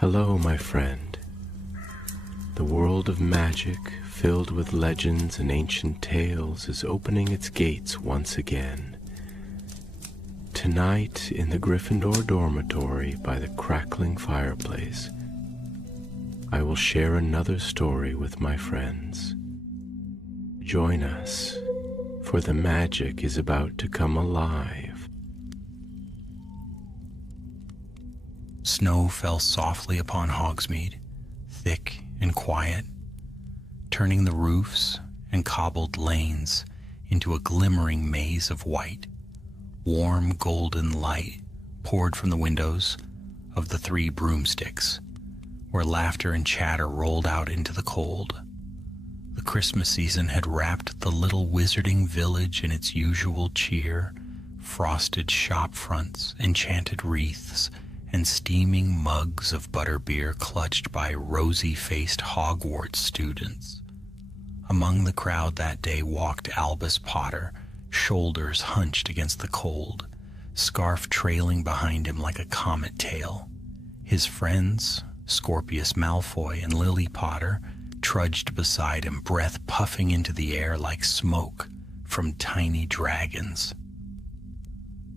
Hello, my friend. The world of magic, filled with legends and ancient tales, is opening its gates once again. Tonight, in the Gryffindor dormitory by the crackling fireplace, I will share another story with my friends. Join us, for the magic is about to come alive. Snow fell softly upon Hogsmeade, thick and quiet, turning the roofs and cobbled lanes into a glimmering maze of white. Warm golden light poured from the windows of the 3 broomsticks, where laughter and chatter rolled out into the cold. The Christmas season had wrapped the little wizarding village in its usual cheer, frosted shop fronts, enchanted wreaths, and steaming mugs of butterbeer clutched by rosy-faced Hogwarts students. Among the crowd that day walked Albus Potter, shoulders hunched against the cold, scarf trailing behind him like a comet tail. His friends, Scorpius Malfoy and Lily Potter, trudged beside him, breath puffing into the air like smoke from tiny dragons.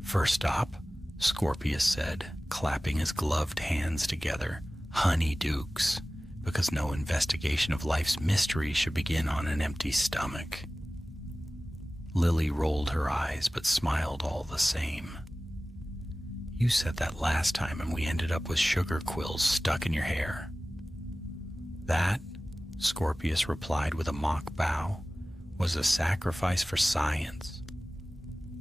"First stop," Scorpius said, clapping his gloved hands together, "Honeydukes, because no investigation of life's mystery should begin on an empty stomach." Lily rolled her eyes but smiled all the same. "You said that last time and we ended up with sugar quills stuck in your hair." "That," Scorpius replied with a mock bow, "was a sacrifice for science."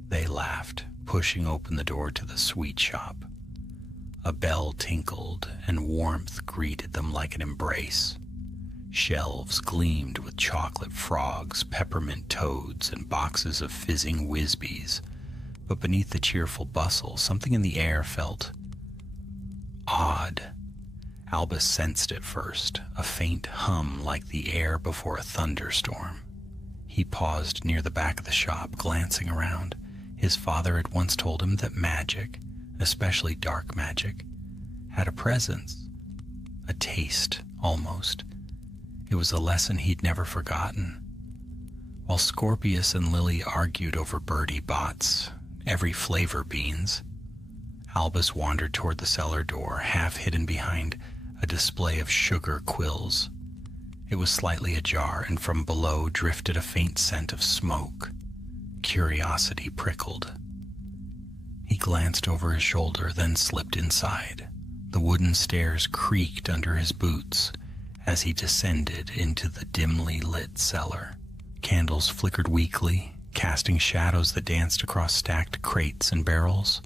They laughed, pushing open the door to the sweet shop. A bell tinkled, and warmth greeted them like an embrace. Shelves gleamed with chocolate frogs, peppermint toads, and boxes of fizzing whizbees, but beneath the cheerful bustle, something in the air felt odd. Albus sensed it first, a faint hum like the air before a thunderstorm. He paused near the back of the shop, glancing around. His father had once told him that magic, especially dark magic, had a presence, a taste, almost. It was a lesson he'd never forgotten. While Scorpius and Lily argued over birdie bots, every flavor beans, Albus wandered toward the cellar door, half hidden behind a display of sugar quills. It was slightly ajar, and from below drifted a faint scent of smoke. Curiosity prickled. He glanced over his shoulder, then slipped inside. The wooden stairs creaked under his boots as he descended into the dimly lit cellar. Candles flickered weakly, casting shadows that danced across stacked crates and barrels.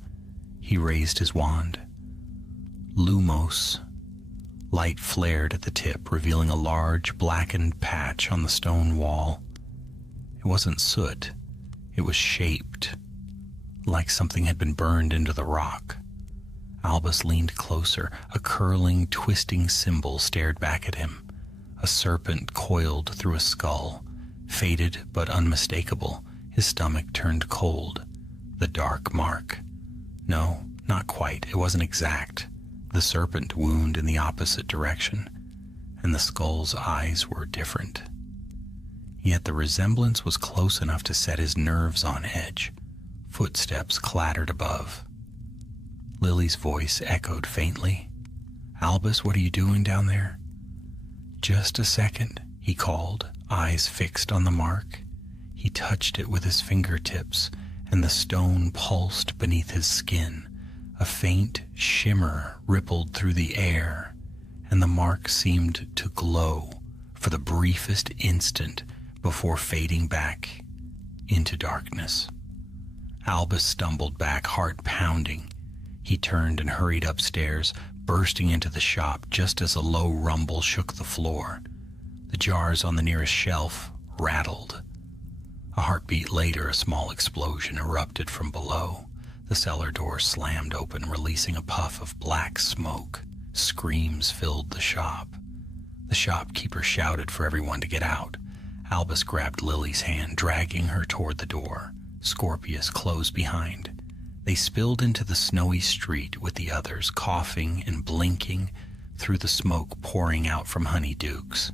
He raised his wand. Lumos. Light flared at the tip, revealing a large, blackened patch on the stone wall. It wasn't soot. It was shaped, like something had been burned into the rock. Albus leaned closer. A curling, twisting symbol stared back at him. A serpent coiled through a skull, faded but unmistakable. His stomach turned cold. The dark mark. No, not quite. It wasn't exact. The serpent wound in the opposite direction, and the skull's eyes were different. Yet the resemblance was close enough to set his nerves on edge. Footsteps clattered above. Lily's voice echoed faintly. "Albus, what are you doing down there?" "Just a second," he called, eyes fixed on the mark. He touched it with his fingertips, and the stone pulsed beneath his skin. A faint shimmer rippled through the air, and the mark seemed to glow for the briefest instant before fading back into darkness. Albus stumbled back, heart pounding. He turned and hurried upstairs, bursting into the shop just as a low rumble shook the floor. The jars on the nearest shelf rattled. A heartbeat later, a small explosion erupted from below. The cellar door slammed open, releasing a puff of black smoke. Screams filled the shop. The shopkeeper shouted for everyone to get out. Albus grabbed Lily's hand, dragging her toward the door. Scorpius closed behind. They spilled into the snowy street with the others, coughing and blinking, through the smoke pouring out from Honeydukes.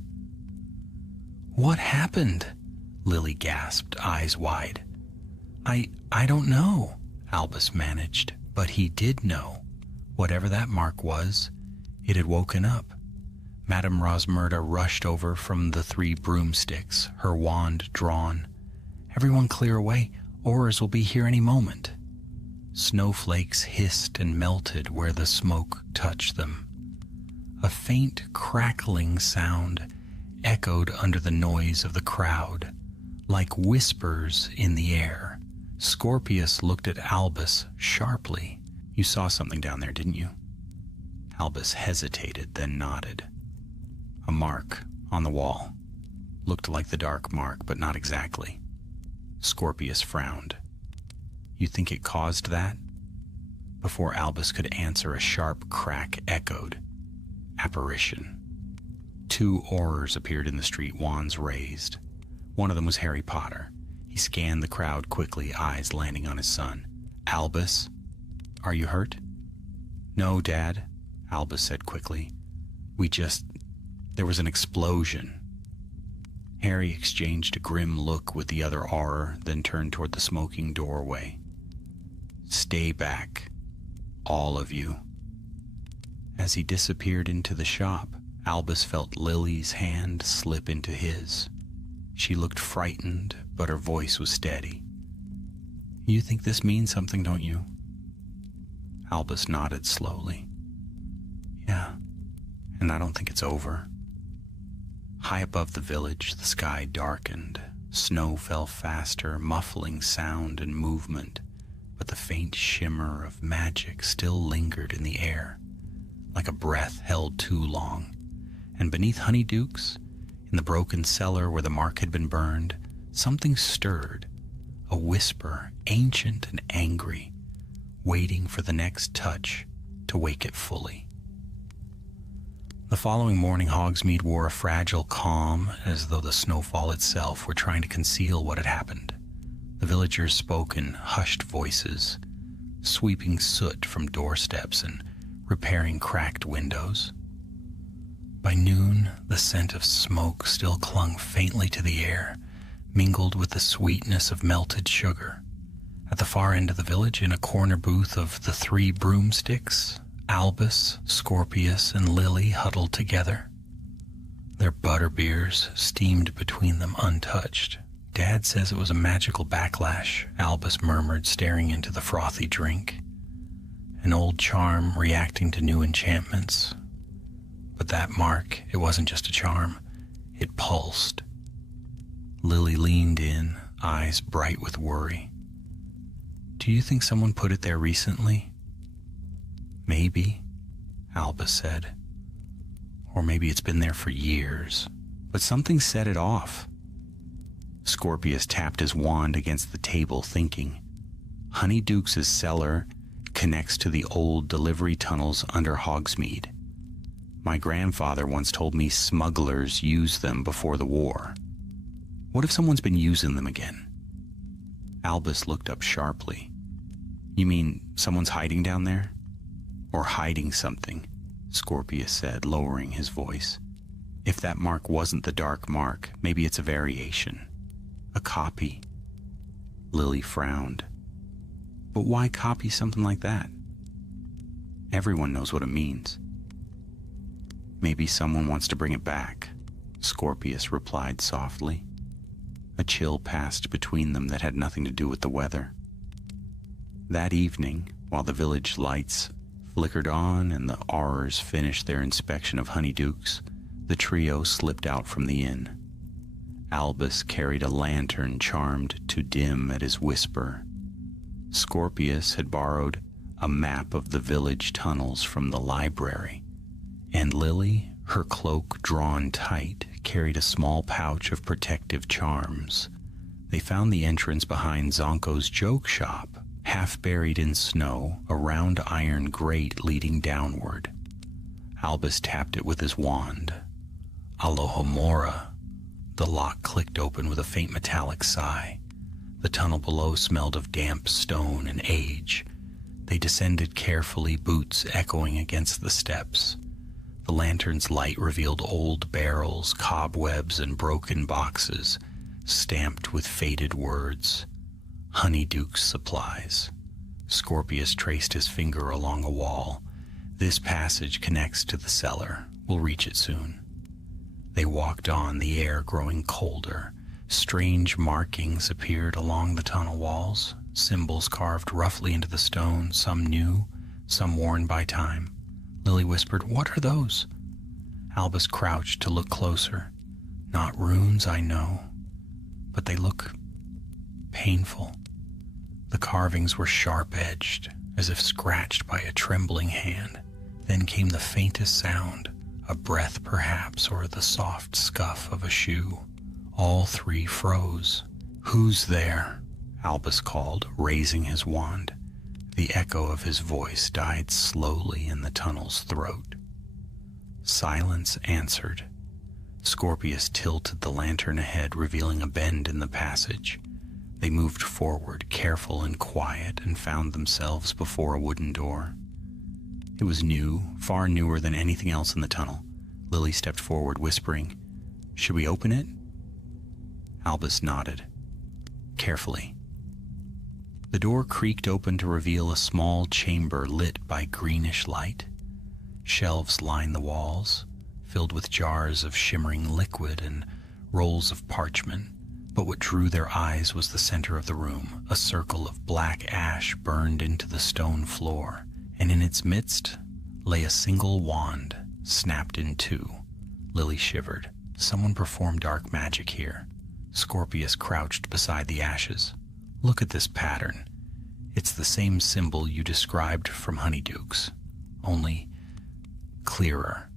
"What happened?" Lily gasped, eyes wide. I don't know," Albus managed, but he did know. Whatever that mark was, it had woken up. Madame Rosmerta rushed over from the 3 broomsticks, her wand drawn. "Everyone clear away, Aurors will be here any moment." Snowflakes hissed and melted where the smoke touched them. A faint crackling sound echoed under the noise of the crowd, like whispers in the air. Scorpius looked at Albus sharply. "You saw something down there, didn't you?" Albus hesitated, then nodded. "A mark on the wall. Looked like the dark mark, but not exactly." Scorpius frowned. "You think it caused that?" Before Albus could answer, a sharp crack echoed. Apparition. 2 Aurors appeared in the street, wands raised. One of them was Harry Potter. He scanned the crowd quickly, eyes landing on his son. "Albus, are you hurt?" "No, Dad," Albus said quickly. There was an explosion." Harry exchanged a grim look with the other Auror, then turned toward the smoking doorway. "Stay back, all of you." As he disappeared into the shop, Albus felt Lily's hand slip into his. She looked frightened, but her voice was steady. "You think this means something, don't you?" Albus nodded slowly. "Yeah, and I don't think it's over." High above the village, the sky darkened. Snow fell faster, muffling sound and movement, but the faint shimmer of magic still lingered in the air, like a breath held too long. And beneath Honeydukes, in the broken cellar where the mark had been burned, something stirred, a whisper, ancient and angry, waiting for the next touch to wake it fully. The following morning, Hogsmeade wore a fragile calm, as though the snowfall itself were trying to conceal what had happened. The villagers spoke in hushed voices, sweeping soot from doorsteps and repairing cracked windows. By noon, the scent of smoke still clung faintly to the air, mingled with the sweetness of melted sugar. At the far end of the village, in a corner booth of the 3 broomsticks, Albus, Scorpius, and Lily huddled together. Their butterbeers steamed between them untouched. "Dad says it was a magical backlash," Albus murmured, staring into the frothy drink. "An old charm reacting to new enchantments. But that mark, it wasn't just a charm. It pulsed." Lily leaned in, eyes bright with worry. "Do you think someone put it there recently?" "Maybe," Albus said. "Or maybe it's been there for years. But something set it off." Scorpius tapped his wand against the table, thinking. "Honeydukes' cellar connects to the old delivery tunnels under Hogsmeade. My grandfather once told me smugglers used them before the war. What if someone's been using them again?" Albus looked up sharply. "You mean someone's hiding down there?" "Or hiding something," Scorpius said, lowering his voice. "If that mark wasn't the dark mark, maybe it's a variation. A copy." Lily frowned. "But why copy something like that?" "Everyone knows what it means." "Maybe someone wants to bring it back," Scorpius replied softly. A chill passed between them that had nothing to do with the weather. That evening, while the village lights flickered on and the Aurors finished their inspection of Honeydukes, the trio slipped out from the inn. Albus carried a lantern charmed to dim at his whisper. Scorpius had borrowed a map of the village tunnels from the library, and Lily, her cloak drawn tight, carried a small pouch of protective charms. They found the entrance behind Zonko's joke shop, half buried in snow, a round iron grate leading downward. Albus tapped it with his wand. Alohomora. The lock clicked open with a faint metallic sigh. The tunnel below smelled of damp stone and age. They descended carefully, boots echoing against the steps. The The lantern's light revealed old barrels, cobwebs, and broken boxes, stamped with faded words. Honeyduke's Supplies. Scorpius traced his finger along a wall. This passage connects to the cellar. We'll reach it soon. They walked on, the air growing colder. Strange markings appeared along the tunnel walls, symbols carved roughly into the stone, some new, some worn by time. Lily whispered, "What are those?" Albus crouched to look closer. "Not runes, I know, but they look painful." The carvings were sharp-edged, as if scratched by a trembling hand. Then came the faintest sound, a breath perhaps, or the soft scuff of a shoe. All three froze. "Who's there?" Albus called, raising his wand. The echo of his voice died slowly in the tunnel's throat. Silence answered. Scorpius tilted the lantern ahead, revealing a bend in the passage. They moved forward, careful and quiet, and found themselves before a wooden door. It was new, far newer than anything else in the tunnel. Lily stepped forward, whispering, "Should we open it?" Albus nodded. Carefully. The door creaked open to reveal a small chamber lit by greenish light. Shelves lined the walls, filled with jars of shimmering liquid and rolls of parchment. But what drew their eyes was the center of the room. A circle of black ash burned into the stone floor, and in its midst lay a single wand, snapped in two. Lily shivered. Someone performed dark magic here. Scorpius crouched beside the ashes. "Look at this pattern. It's the same symbol you described from Honeyduke's, only clearer."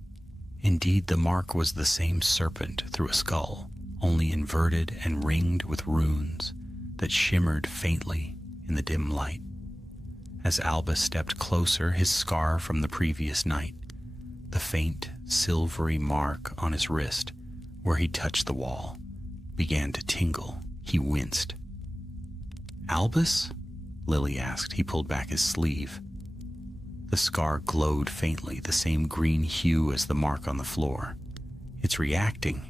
Indeed, the mark was the same serpent through a skull, only inverted and ringed with runes that shimmered faintly in the dim light. As Albus stepped closer, his scar from the previous night, the faint, silvery mark on his wrist where he touched the wall, began to tingle. He winced. "Albus?" Lily asked. He pulled back his sleeve. The scar glowed faintly, the same green hue as the mark on the floor. "It's reacting."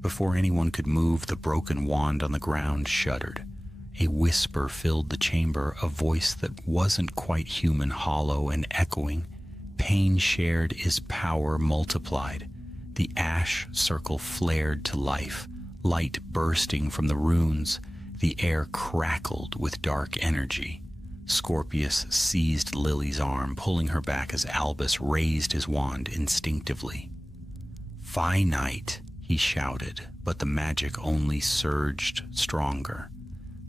Before anyone could move, the broken wand on the ground shuddered. A whisper filled the chamber, a voice that wasn't quite human, hollow and echoing. "Pain shared is power multiplied." The ash circle flared to life, light bursting from the runes. The air crackled with dark energy. Scorpius seized Lily's arm, pulling her back as Albus raised his wand instinctively. "Finite," he shouted, but the magic only surged stronger.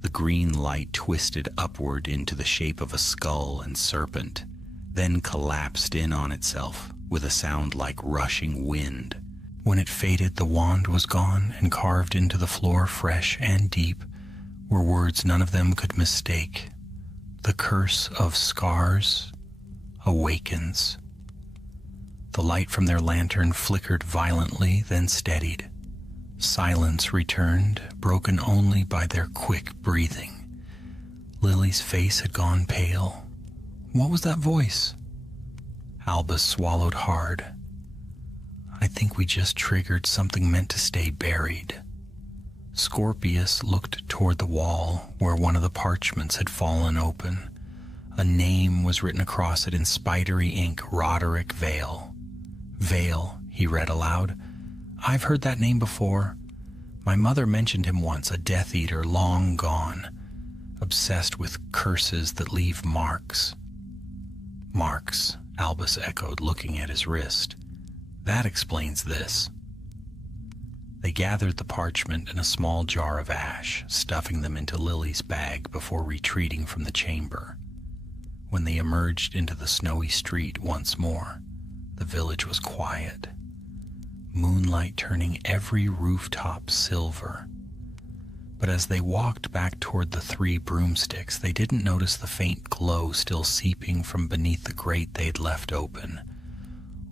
The green light twisted upward into the shape of a skull and serpent, then collapsed in on itself with a sound like rushing wind. When it faded, the wand was gone, and carved into the floor, fresh and deep, were words none of them could mistake. "The curse of scars awakens." The light from their lantern flickered violently, then steadied. Silence returned, broken only by their quick breathing. Lily's face had gone pale. What was that voice? Albus swallowed hard. "I think we just triggered something meant to stay buried." Scorpius looked toward the wall where one of the parchments had fallen open. A name was written across it in spidery ink, Roderick Vale. "Vale," he read aloud. "I've heard that name before. My mother mentioned him once, a Death Eater long gone, obsessed with curses that leave marks." "Marks," Albus echoed, looking at his wrist. "That explains this." They gathered the parchment in a small jar of ash, stuffing them into Lily's bag before retreating from the chamber. When they emerged into the snowy street once more, the village was quiet, moonlight turning every rooftop silver. But as they walked back toward the three broomsticks, they didn't notice the faint glow still seeping from beneath the grate they'd left open,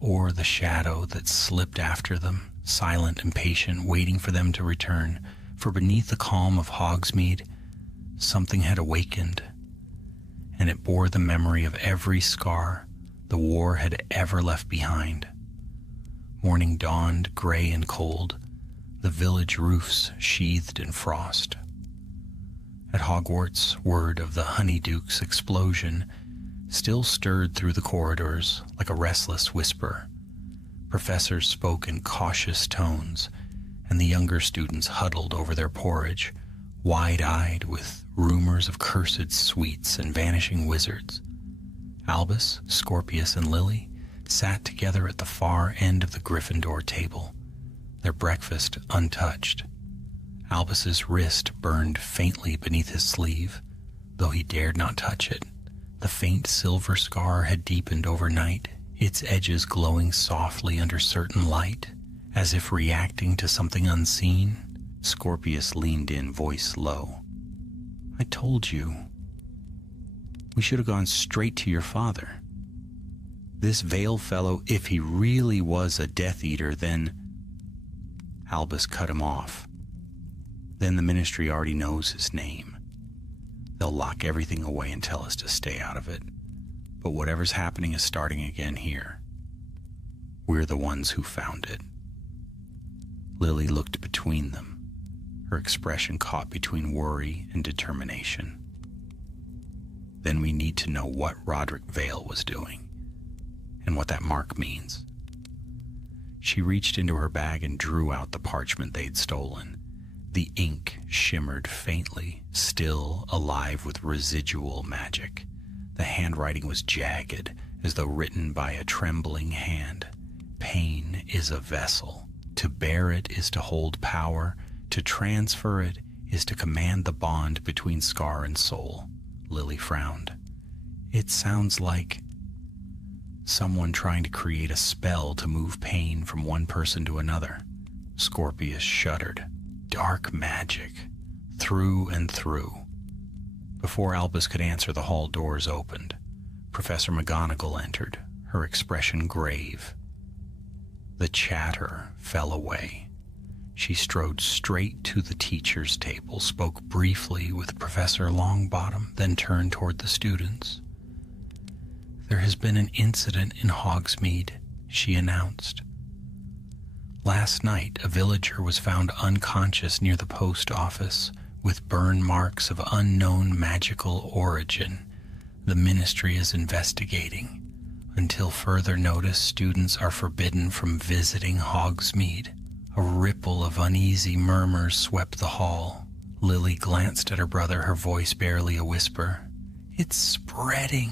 or the shadow that slipped after them, silent and patient, waiting for them to return. For beneath the calm of Hogsmeade, something had awakened, and it bore the memory of every scar the war had ever left behind. Morning dawned gray and cold, the village roofs sheathed in frost. At Hogwarts, word of the Honeyduke's explosion still stirred through the corridors like a restless whisper. Professors spoke in cautious tones, and the younger students huddled over their porridge, wide-eyed with rumors of cursed sweets and vanishing wizards. Albus, Scorpius, and Lily sat together at the far end of the Gryffindor table, their breakfast untouched. Albus's wrist burned faintly beneath his sleeve, though he dared not touch it. The faint silver scar had deepened overnight, its edges glowing softly under certain light, as if reacting to something unseen. Scorpius leaned in, voice low. "I told you. We should have gone straight to your father. This Vale fellow, if he really was a Death Eater, then—" Albus cut him off. "Then the Ministry already knows his name. They'll lock everything away and tell us to stay out of it. But whatever's happening is starting again here. We're the ones who found it." Lily looked between them, her expression caught between worry and determination. "Then we need to know what Roderick Vale was doing, and what that mark means." She reached into her bag and drew out the parchment they'd stolen. The ink shimmered faintly, still alive with residual magic. The handwriting was jagged, as though written by a trembling hand. Pain is a vessel. To bear it is to hold power. To transfer it is to command the bond between scar and soul. Lily frowned. "It sounds like someone trying to create a spell to move pain from one person to another." Scorpius shuddered. "Dark magic, through and through." Before Albus could answer, the hall doors opened. Professor McGonagall entered, her expression grave. The chatter fell away. She strode straight to the teacher's table, spoke briefly with Professor Longbottom, then turned toward the students. "There has been an incident in Hogsmeade," she announced. "Last night, a villager was found unconscious near the post office, with burn marks of unknown magical origin. The Ministry is investigating. Until further notice, students are forbidden from visiting Hogsmeade." A ripple of uneasy murmurs swept the hall. Lily glanced at her brother, her voice barely a whisper. "It's spreading."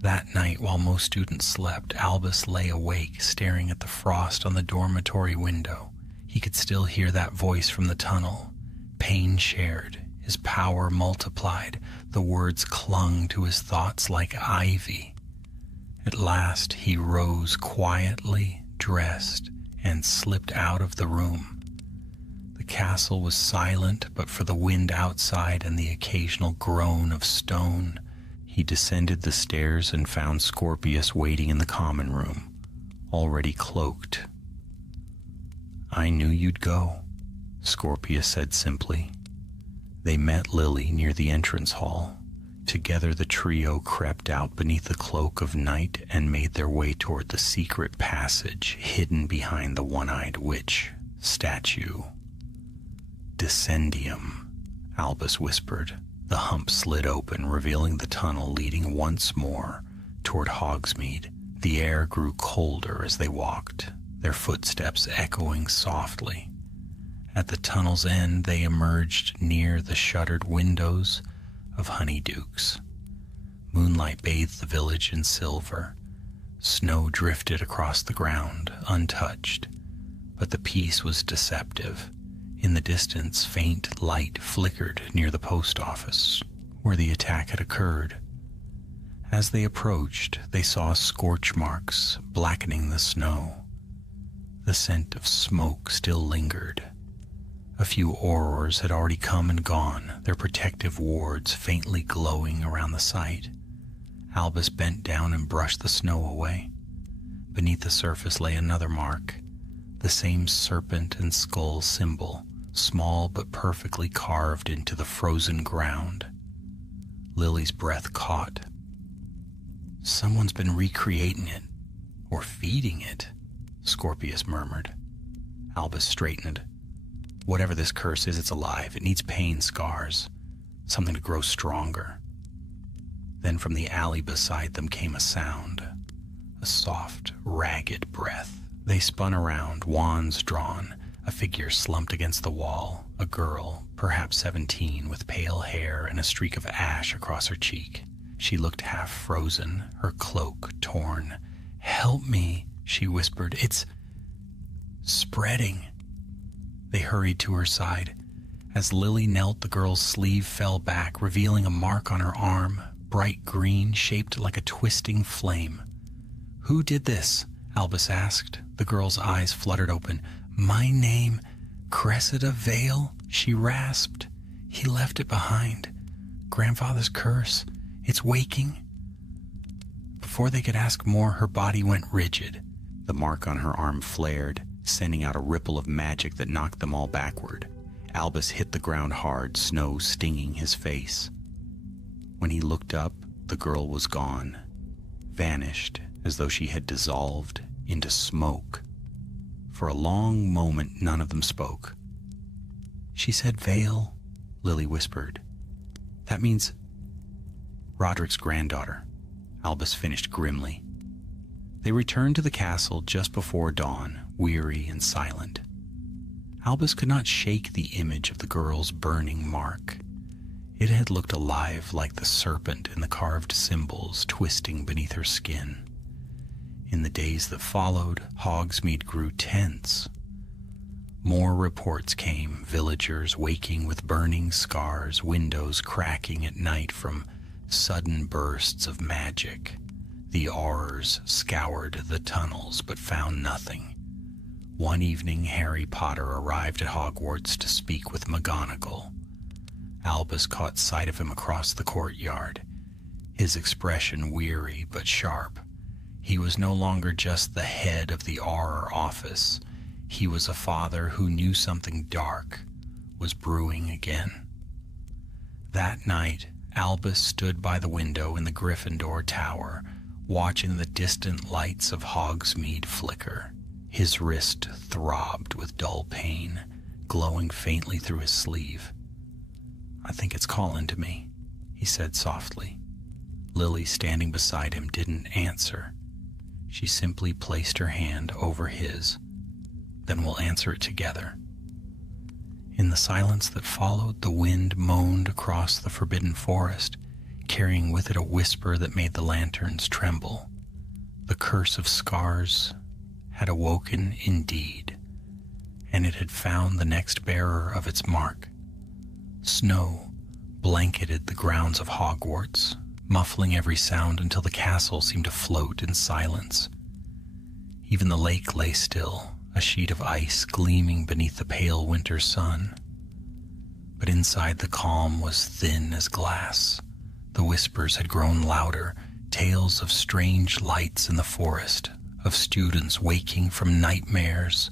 That night, while most students slept, Albus lay awake, staring at the frost on the dormitory window. He could still hear that voice from the tunnel. Pain shared, his power multiplied. The words clung to his thoughts like ivy. At last he rose quietly, dressed, and slipped out of the room. The castle was silent but for the wind outside and the occasional groan of stone. He descended the stairs and found Scorpius waiting in the common room, already cloaked. "I knew you'd go," Scorpius said simply. They met Lily near the entrance hall. Together the trio crept out beneath the cloak of night and made their way toward the secret passage hidden behind the one-eyed witch statue. "Descendium," Albus whispered. The hump slid open, revealing the tunnel leading once more toward Hogsmeade. The air grew colder as they walked, their footsteps echoing softly. At the tunnel's end, they emerged near the shuttered windows of Honeyduke's. Moonlight bathed the village in silver. Snow drifted across the ground, untouched, but the peace was deceptive. In the distance, faint light flickered near the post office, where the attack had occurred. As they approached, they saw scorch marks blackening the snow. The scent of smoke still lingered. A few aurors had already come and gone, their protective wards faintly glowing around the site. Albus bent down and brushed the snow away. Beneath the surface lay another mark, the same serpent and skull symbol, small but perfectly carved into the frozen ground. Lily's breath caught. "Someone's been recreating it, or feeding it," Scorpius murmured. Albus straightened. Whatever this curse is, it's alive. It needs pain scars, something to grow stronger. Then from the alley beside them came a sound, a soft, ragged breath. They spun around, wands drawn. A figure slumped against the wall, a girl, perhaps 17, with pale hair and a streak of ash across her cheek. She looked half frozen, her cloak torn. "Help me," she whispered. "It's spreading." They hurried to her side. As Lily knelt, the girl's sleeve fell back, revealing a mark on her arm, bright green, shaped like a twisting flame. "Who did this?" Albus asked. The girl's eyes fluttered open. "My name, Cressida Vale," she rasped. "He left it behind. Grandfather's curse. It's waking." Before they could ask more, her body went rigid. The mark on her arm flared, sending out a ripple of magic that knocked them all backward. Albus hit the ground hard, snow stinging his face. When he looked up, the girl was gone, vanished as though she had dissolved into smoke. For a long moment, none of them spoke. "She said Vale," Lily whispered. "That means Roderick's granddaughter," Albus finished grimly. They returned to the castle just before dawn, weary and silent. Albus could not shake the image of the girl's burning mark. It had looked alive like the serpent in the carved symbols twisting beneath her skin. In the days that followed, Hogsmeade grew tense. More reports came, villagers waking with burning scars, windows cracking at night from sudden bursts of magic. The Aurors scoured the tunnels but found nothing. One evening, Harry Potter arrived at Hogwarts to speak with McGonagall. Albus caught sight of him across the courtyard, his expression weary but sharp. He was no longer just the head of the Auror office. He was a father who knew something dark was brewing again. That night, Albus stood by the window in the Gryffindor Tower, watching the distant lights of Hogsmeade flicker. His wrist throbbed with dull pain, glowing faintly through his sleeve. "I think it's calling to me," he said softly. Lily, standing beside him, didn't answer. She simply placed her hand over his. "Then we'll answer it together." In the silence that followed, the wind moaned across the forbidden forest, carrying with it a whisper that made the lanterns tremble. The curse of scars had awoken indeed, and it had found the next bearer of its mark. Snow blanketed the grounds of Hogwarts, muffling every sound until the castle seemed to float in silence. Even the lake lay still, a sheet of ice gleaming beneath the pale winter sun. But inside the calm was thin as glass. The whispers had grown louder, tales of strange lights in the forest, of students waking from nightmares,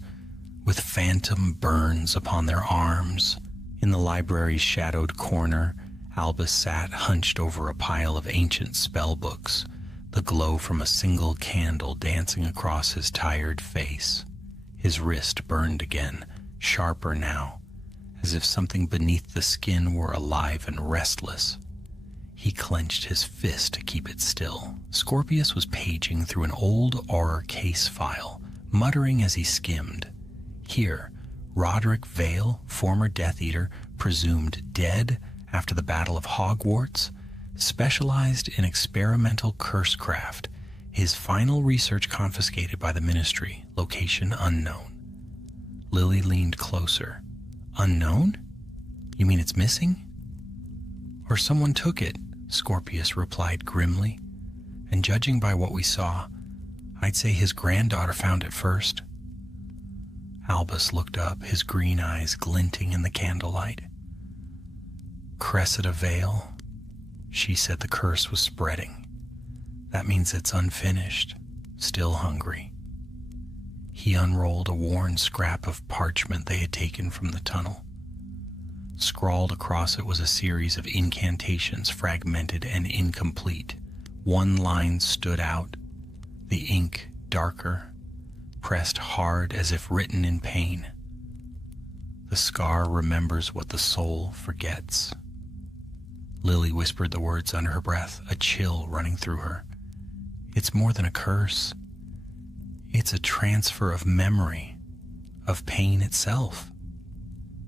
with phantom burns upon their arms. In the library's shadowed corner, Albus sat hunched over a pile of ancient spellbooks, the glow from a single candle dancing across his tired face. His wrist burned again, sharper now, as if something beneath the skin were alive and restless. He clenched his fist to keep it still. Scorpius was paging through an old Auror case file, muttering as he skimmed. Here, Roderick Vale, former Death Eater, presumed dead after the Battle of Hogwarts, specialized in experimental cursecraft, his final research confiscated by the Ministry, location unknown. Lily leaned closer. "Unknown? You mean it's missing?" "Or someone took it," Scorpius replied grimly. "And judging by what we saw, I'd say his granddaughter found it first." Albus looked up, his green eyes glinting in the candlelight. "Cressida Vale," she said. The curse was spreading. "That means it's unfinished, still hungry." He unrolled a worn scrap of parchment they had taken from the tunnel. Scrawled across it was a series of incantations, fragmented and incomplete. One line stood out, the ink darker. pressed hard as if written in pain. The scar remembers what the soul forgets. Lily whispered the words under her breath, a chill running through her. It's more than a curse. It's a transfer of memory, of pain itself.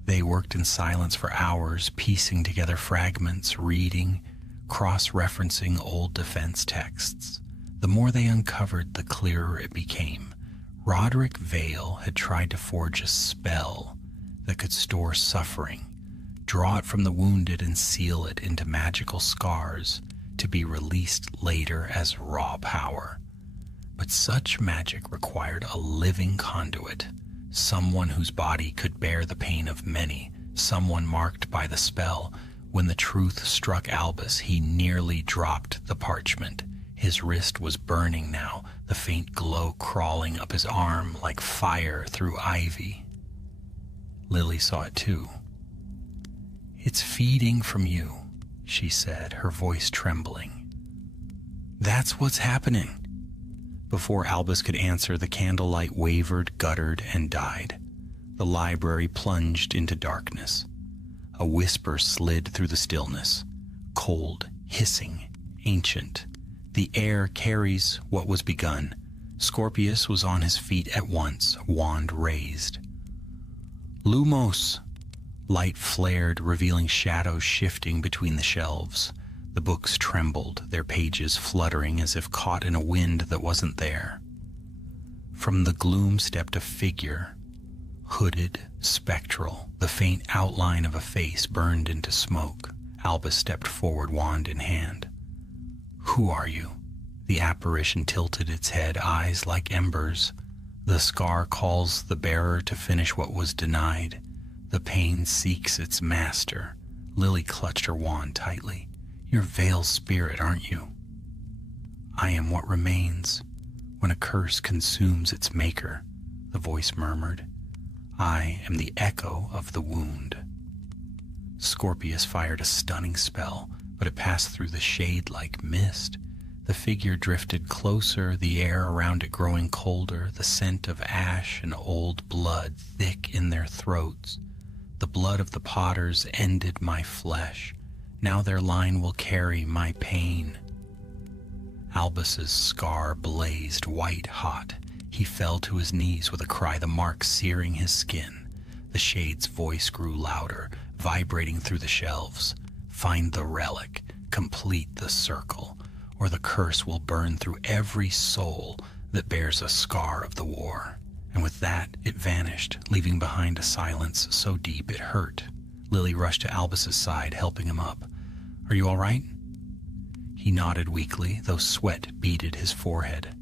They worked in silence for hours, piecing together fragments, reading, cross-referencing old defense texts. The more they uncovered, the clearer it became. Roderick Vale had tried to forge a spell that could store suffering, draw it from the wounded and seal it into magical scars to be released later as raw power. But such magic required a living conduit, someone whose body could bear the pain of many, someone marked by the spell. When the truth struck Albus, he nearly dropped the parchment. His wrist was burning now, the faint glow crawling up his arm like fire through ivy. Lily saw it too. "It's feeding from you," she said, her voice trembling. "That's what's happening." Before Albus could answer, the candlelight wavered, guttered, and died. The library plunged into darkness. A whisper slid through the stillness, cold, hissing, ancient. The air carries what was begun. Scorpius was on his feet at once, wand raised. "Lumos!" Light flared, revealing shadows shifting between the shelves. The books trembled, their pages fluttering as if caught in a wind that wasn't there. From the gloom stepped a figure, hooded, spectral, the faint outline of a face burned into smoke. Albus stepped forward, wand in hand. "Who are you?" The apparition tilted its head, eyes like embers. The scar calls the bearer to finish what was denied. The pain seeks its master. Lily clutched her wand tightly. "You're Vale's spirit, aren't you?" "I am what remains when a curse consumes its maker," the voice murmured. "I am the echo of the wound." Scorpius fired a stunning spell, but it passed through the shade like mist. The figure drifted closer, the air around it growing colder, the scent of ash and old blood thick in their throats. The blood of the potters ended my flesh. Now their line will carry my pain. Albus's scar blazed white hot. He fell to his knees with a cry, the mark searing his skin. The shade's voice grew louder, vibrating through the shelves. "Find the relic, complete the circle, or the curse will burn through every soul that bears a scar of the war." And with that, it vanished, leaving behind a silence so deep it hurt. Lily rushed to Albus's side, helping him up. "Are you all right?" He nodded weakly, though sweat beaded his forehead.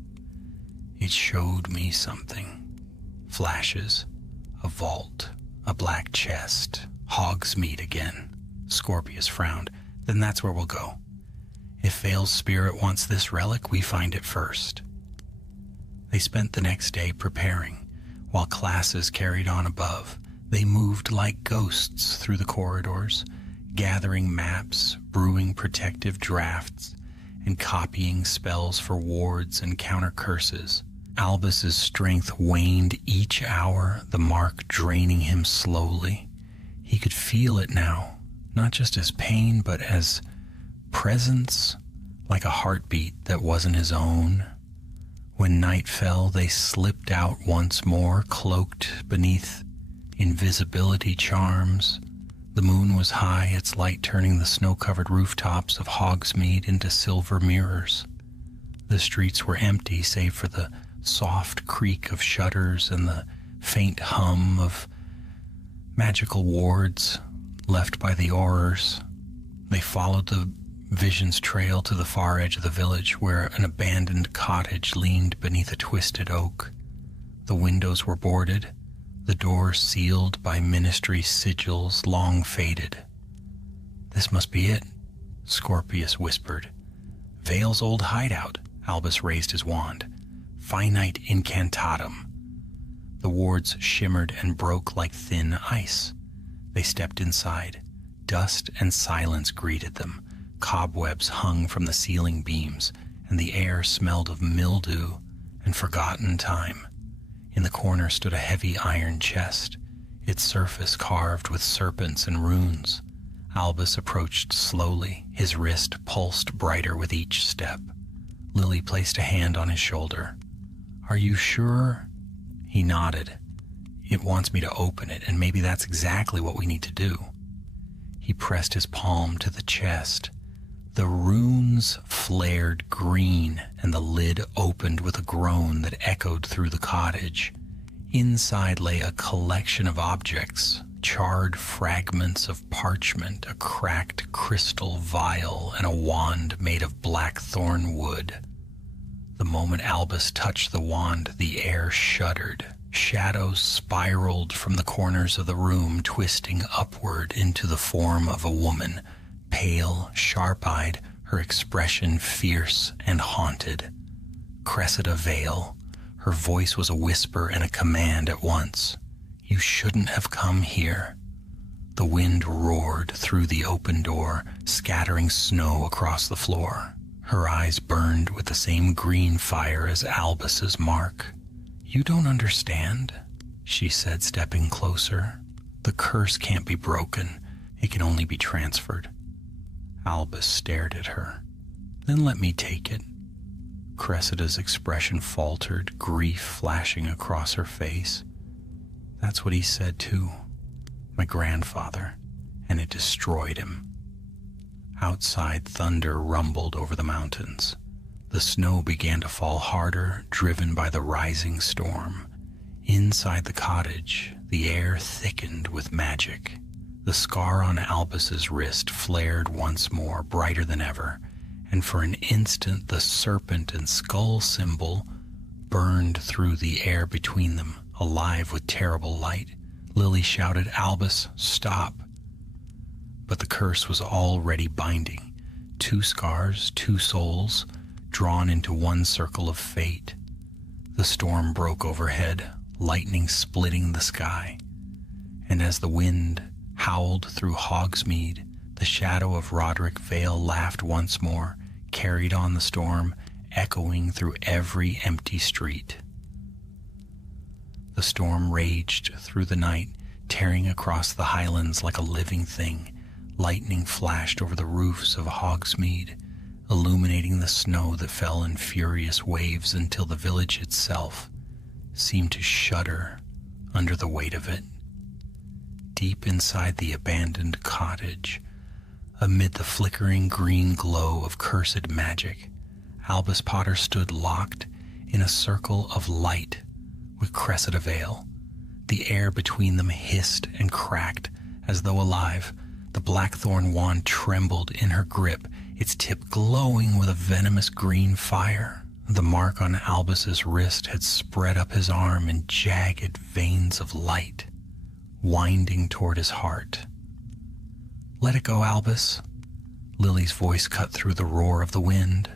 "It showed me something. Flashes, a vault, a black chest, Hogsmeade again." Scorpius frowned. "Then that's where we'll go. If Vale's spirit wants this relic, we find it first." They spent the next day preparing. While classes carried on above, they moved like ghosts through the corridors, gathering maps, brewing protective drafts, and copying spells for wards and counter curses. Albus's strength waned each hour, the mark draining him slowly. He could feel it now, not just as pain, but as presence, like a heartbeat that wasn't his own. When night fell, they slipped out once more, cloaked beneath invisibility charms. The moon was high, its light turning the snow-covered rooftops of Hogsmeade into silver mirrors. The streets were empty, save for the soft creak of shutters and the faint hum of magical wards left by the aurors. They followed the vision's trail to the far edge of the village, where an abandoned cottage leaned beneath a twisted oak. The windows were boarded, the doors sealed by ministry sigils long faded. "This must be it," Scorpius whispered. "Vale's old hideout." Albus raised his wand. "Finite incantatum." The wards shimmered and broke like thin ice. They stepped inside. Dust and silence greeted them. Cobwebs hung from the ceiling beams, and the air smelled of mildew and forgotten time. corner stood a heavy iron chest, its surface carved with serpents and runes. Albus approached slowly, his wrist pulsed brighter with each step. Lily placed a hand on his shoulder. "Are you sure?" He nodded. "It wants me to open it, and maybe that's exactly what we need to do." He pressed his palm to the chest. The runes flared green, and the lid opened with a groan that echoed through the cottage. Inside lay a collection of objects, charred fragments of parchment, a cracked crystal vial, and a wand made of blackthorn wood. The moment Albus touched the wand, the air shuddered. Shadows spiraled from the corners of the room, twisting upward into the form of a woman, pale, sharp-eyed, her expression fierce and haunted. Cressida Vale. Her voice was a whisper and a command at once. "You shouldn't have come here." The wind roared through the open door, scattering snow across the floor. Her eyes burned with the same green fire as Albus's mark. "You don't understand," she said, stepping closer. "The curse can't be broken. It can only be transferred." Albus stared at her. "Then let me take it." Cressida's expression faltered, grief flashing across her face. "That's what he said too. My grandfather. And it destroyed him." Outside, thunder rumbled over the mountains. The snow began to fall harder, driven by the rising storm. Inside the cottage, the air thickened with magic. The scar on Albus's wrist flared once more, brighter than ever, and for an instant the serpent and skull symbol burned through the air between them, alive with terrible light. Lily shouted, "Albus, stop!" But the curse was already binding. 2 scars, 2 souls, drawn into one circle of fate. The storm broke overhead, lightning splitting the sky. And as the wind howled through Hogsmeade, the shadow of Roderick Vale laughed once more, carried on the storm, echoing through every empty street. The storm raged through the night, tearing across the highlands like a living thing. Lightning flashed over the roofs of Hogsmeade, illuminating the snow that fell in furious waves until the village itself seemed to shudder under the weight of it. Deep inside the abandoned cottage, amid the flickering green glow of cursed magic, Albus Potter stood locked in a circle of light with Cressida Vale. The air between them hissed and cracked as though alive. The blackthorn wand trembled in her grip, its tip glowing with a venomous green fire. The mark on Albus's wrist had spread up his arm in jagged veins of light, winding toward his heart. "Let it go, Albus." Lily's voice cut through the roar of the wind.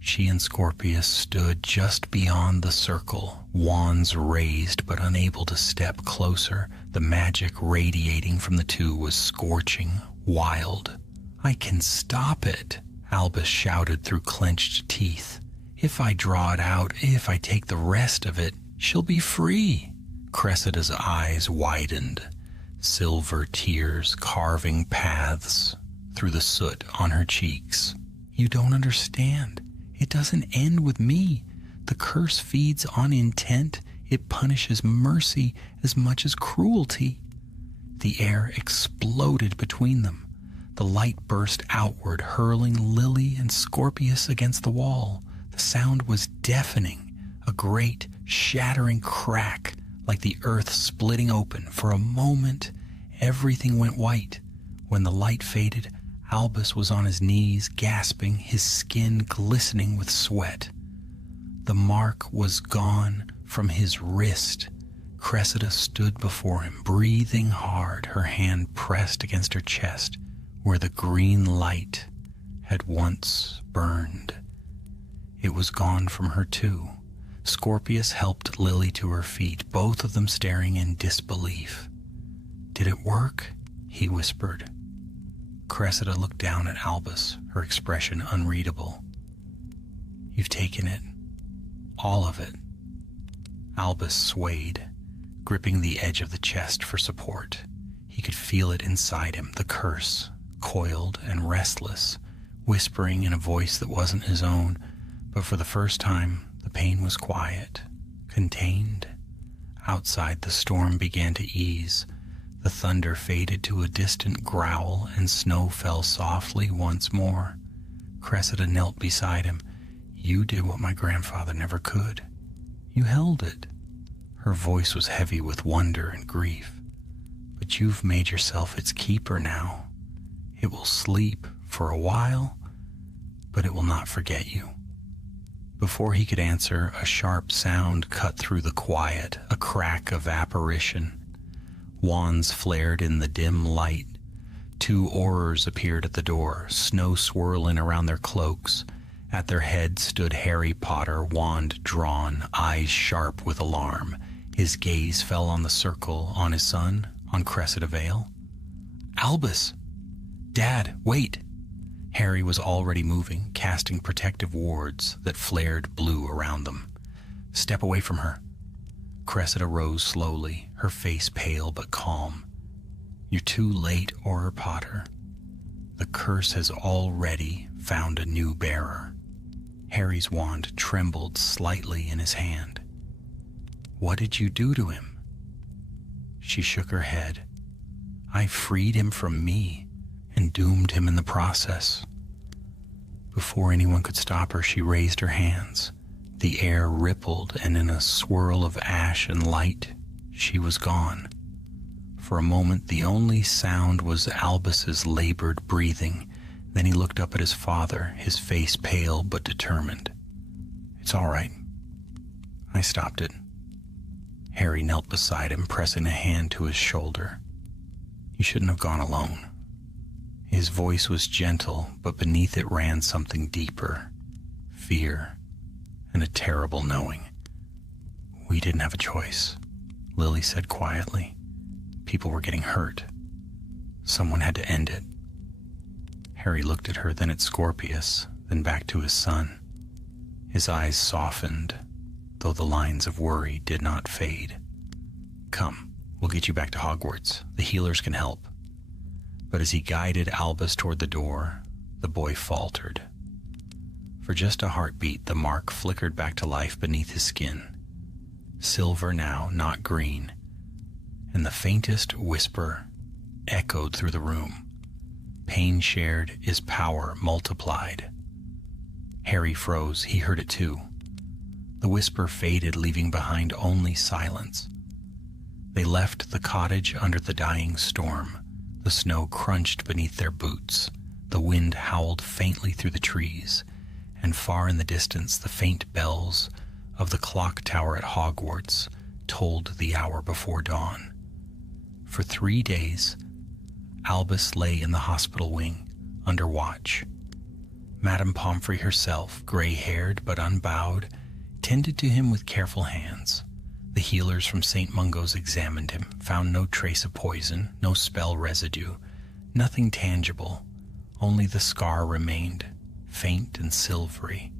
She and Scorpius stood just beyond the circle, wands raised but unable to step closer. The magic radiating from the two was scorching, wild. "I can stop it," Albus shouted through clenched teeth. "If I draw it out, if I take the rest of it, she'll be free." Cressida's eyes widened, silver tears carving paths through the soot on her cheeks. "You don't understand. It doesn't end with me. The curse feeds on intent. It punishes mercy as much as cruelty." The air exploded between them. The light burst outward, hurling Lily and Scorpius against the wall. The sound was deafening, a great, shattering crack, like the earth splitting open. For a moment, everything went white. When the light faded, Albus was on his knees, gasping, his skin glistening with sweat. The mark was gone from his wrist. Cressida stood before him, breathing hard, her hand pressed against her chest, where the green light had once burned. It was gone from her too. Scorpius helped Lily to her feet, both of them staring in disbelief. "Did it work?" he whispered. Cressida looked down at Albus, her expression unreadable. "You've taken it. All of it." Albus swayed, gripping the edge of the chest for support. He could feel it inside him, the curse, coiled and restless, whispering in a voice that wasn't his own, but for the first time, the pain was quiet, contained. Outside, the storm began to ease. The thunder faded to a distant growl, and snow fell softly once more. Cressida knelt beside him. "You did what my grandfather never could. You held it." Her voice was heavy with wonder and grief. "But you've made yourself its keeper now. It will sleep for a while, but it will not forget you." Before he could answer, a sharp sound cut through the quiet, a crack of apparition. Wands flared in the dim light. 2 Aurors appeared at the door, snow swirling around their cloaks. At their head stood Harry Potter, wand drawn, eyes sharp with alarm. His gaze fell on the circle, on his son, on Cressida Vale. "Albus! Dad, wait!" Harry was already moving, casting protective wards that flared blue around them. "Step away from her." Cressida rose slowly, her face pale but calm. "You're too late, Auror Potter. The curse has already found a new bearer." Harry's wand trembled slightly in his hand. "What did you do to him?" She shook her head. "I freed him from me and doomed him in the process." Before anyone could stop her, she raised her hands. The air rippled, and in a swirl of ash and light, she was gone. For a moment, the only sound was Albus's labored breathing. Then he looked up at his father, his face pale but determined. "It's all right. I stopped it." Harry knelt beside him, pressing a hand to his shoulder. "You shouldn't have gone alone." His voice was gentle, but beneath it ran something deeper, fear, and a terrible knowing. "We didn't have a choice," Lily said quietly. "People were getting hurt. Someone had to end it." Harry looked at her, then at Scorpius, then back to his son. His eyes softened, though the lines of worry did not fade. "Come, we'll get you back to Hogwarts. The healers can help." But as he guided Albus toward the door, the boy faltered. For just a heartbeat, the mark flickered back to life beneath his skin. Silver now, not green. And the faintest whisper echoed through the room. "Pain shared is power multiplied." Harry froze. He heard it too. The whisper faded, leaving behind only silence. They left the cottage under the dying storm. The snow crunched beneath their boots. The wind howled faintly through the trees, and far in the distance the faint bells of the clock tower at Hogwarts told the hour before dawn. For 3 days, Albus lay in the hospital wing, under watch. Madame Pomfrey herself, gray-haired but unbowed, tended to him with careful hands. The healers from St. Mungo's examined him, found no trace of poison, no spell residue, nothing tangible. Only the scar remained, faint and silvery,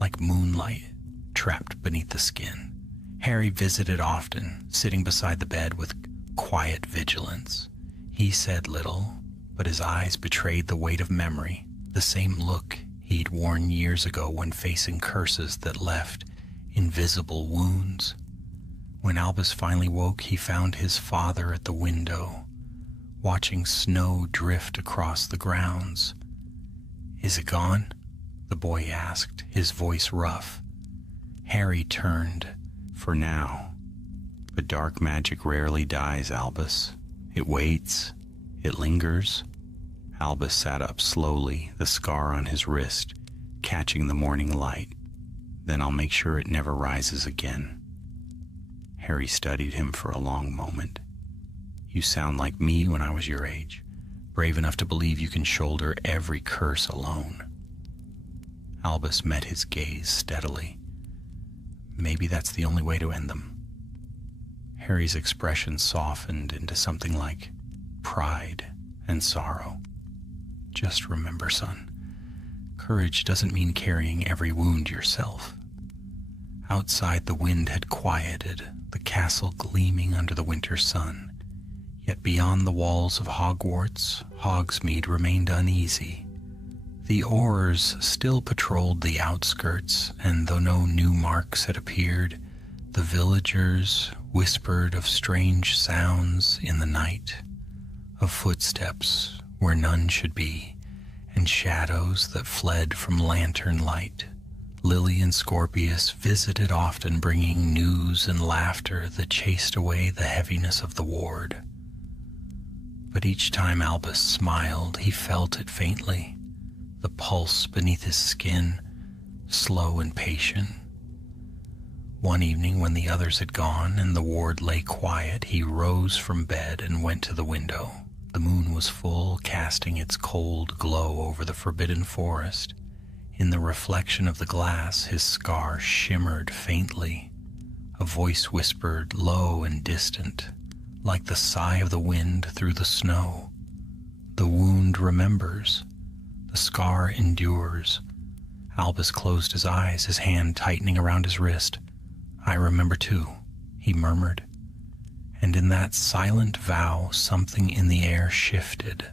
like moonlight trapped beneath the skin. Harry visited often, sitting beside the bed with quiet vigilance. He said little, but his eyes betrayed the weight of memory, the same look he'd worn years ago when facing curses that left invisible wounds. When Albus finally woke, he found his father at the window, watching snow drift across the grounds. "Is it gone?" the boy asked, his voice rough. Harry turned. "For now. But dark magic rarely dies, Albus. It waits. It lingers." Albus sat up slowly, the scar on his wrist, catching the morning light. "Then I'll make sure it never rises again." Harry studied him for a long moment. "You sound like me when I was your age, brave enough to believe you can shoulder every curse alone." Albus met his gaze steadily. "Maybe that's the only way to end them." Harry's expression softened into something like pride and sorrow. "Just remember, son, courage doesn't mean carrying every wound yourself." Outside, the wind had quieted, the castle gleaming under the winter sun. Yet beyond the walls of Hogwarts, Hogsmeade remained uneasy. The Aurors still patrolled the outskirts, and though no new marks had appeared, the villagers whispered of strange sounds in the night, of footsteps where none should be, and shadows that fled from lantern light. Lily and Scorpius visited often, bringing news and laughter that chased away the heaviness of the ward. But each time Albus smiled, he felt it faintly, the pulse beneath his skin, slow and patient. One evening when the others had gone and the ward lay quiet, he rose from bed and went to the window. The moon was full, casting its cold glow over the forbidden forest. In the reflection of the glass, his scar shimmered faintly. A voice whispered, low and distant, like the sigh of the wind through the snow. The wound remembers. The scar endures. Albus closed his eyes, his hand tightening around his wrist. "I remember too," he murmured. And in that silent vow, something in the air shifted,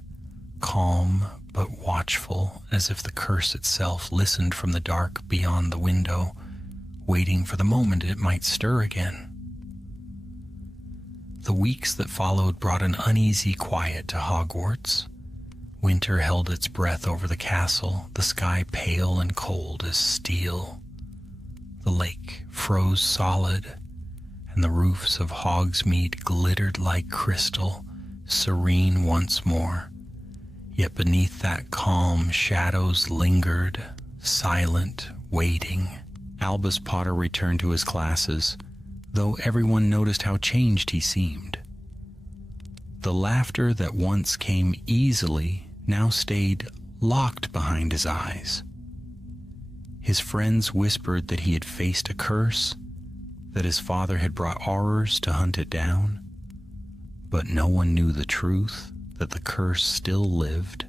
calm but watchful, as if the curse itself listened from the dark beyond the window, waiting for the moment it might stir again. The weeks that followed brought an uneasy quiet to Hogwarts. Winter held its breath over the castle, the sky pale and cold as steel. The lake froze solid, and the roofs of Hogsmeade glittered like crystal, serene once more. Yet beneath that calm, shadows lingered, silent, waiting. Albus Potter returned to his classes, though everyone noticed how changed he seemed. The laughter that once came easily now stayed locked behind his eyes. His friends whispered that he had faced a curse, that his father had brought Aurors to hunt it down, but no one knew the truth, that the curse still lived,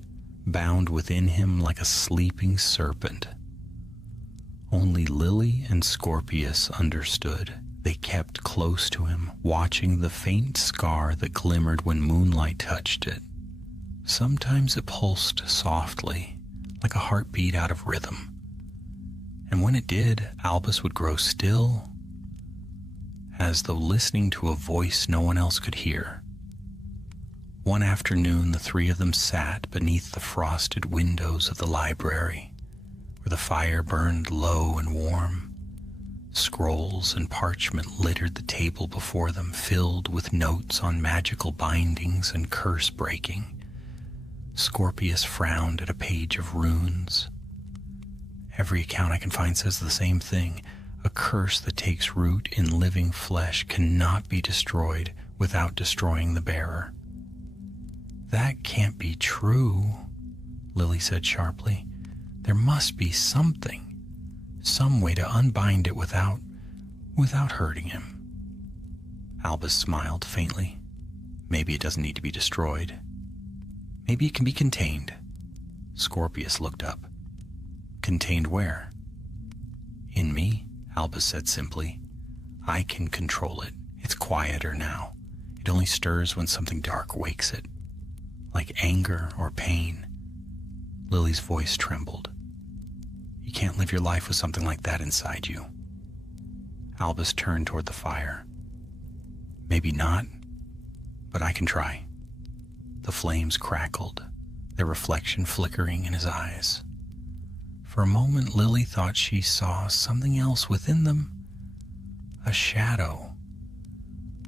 bound within him like a sleeping serpent. Only Lily and Scorpius understood. They kept close to him, watching the faint scar that glimmered when moonlight touched it. Sometimes it pulsed softly, like a heartbeat out of rhythm. And when it did, Albus would grow still, as though listening to a voice no one else could hear. One afternoon, the three of them sat beneath the frosted windows of the library, where the fire burned low and warm. Scrolls and parchment littered the table before them, filled with notes on magical bindings and curse breaking. Scorpius frowned at a page of runes. Every account I can find says the same thing. A curse that takes root in living flesh cannot be destroyed without destroying the bearer. "That can't be true," Lily said sharply. "There must be something. Some way to unbind it without hurting him." Albus smiled faintly. "Maybe it doesn't need to be destroyed. Maybe it can be contained." Scorpius looked up. "Contained where?" "In me," Albus said simply. "I can control it. It's quieter now. It only stirs when something dark wakes it, like anger or pain." Lily's voice trembled. "You can't live your life with something like that inside you." Albus turned toward the fire. "Maybe not, but I can try." The flames crackled, their reflection flickering in his eyes. For a moment, Lily thought she saw something else within them. A shadow,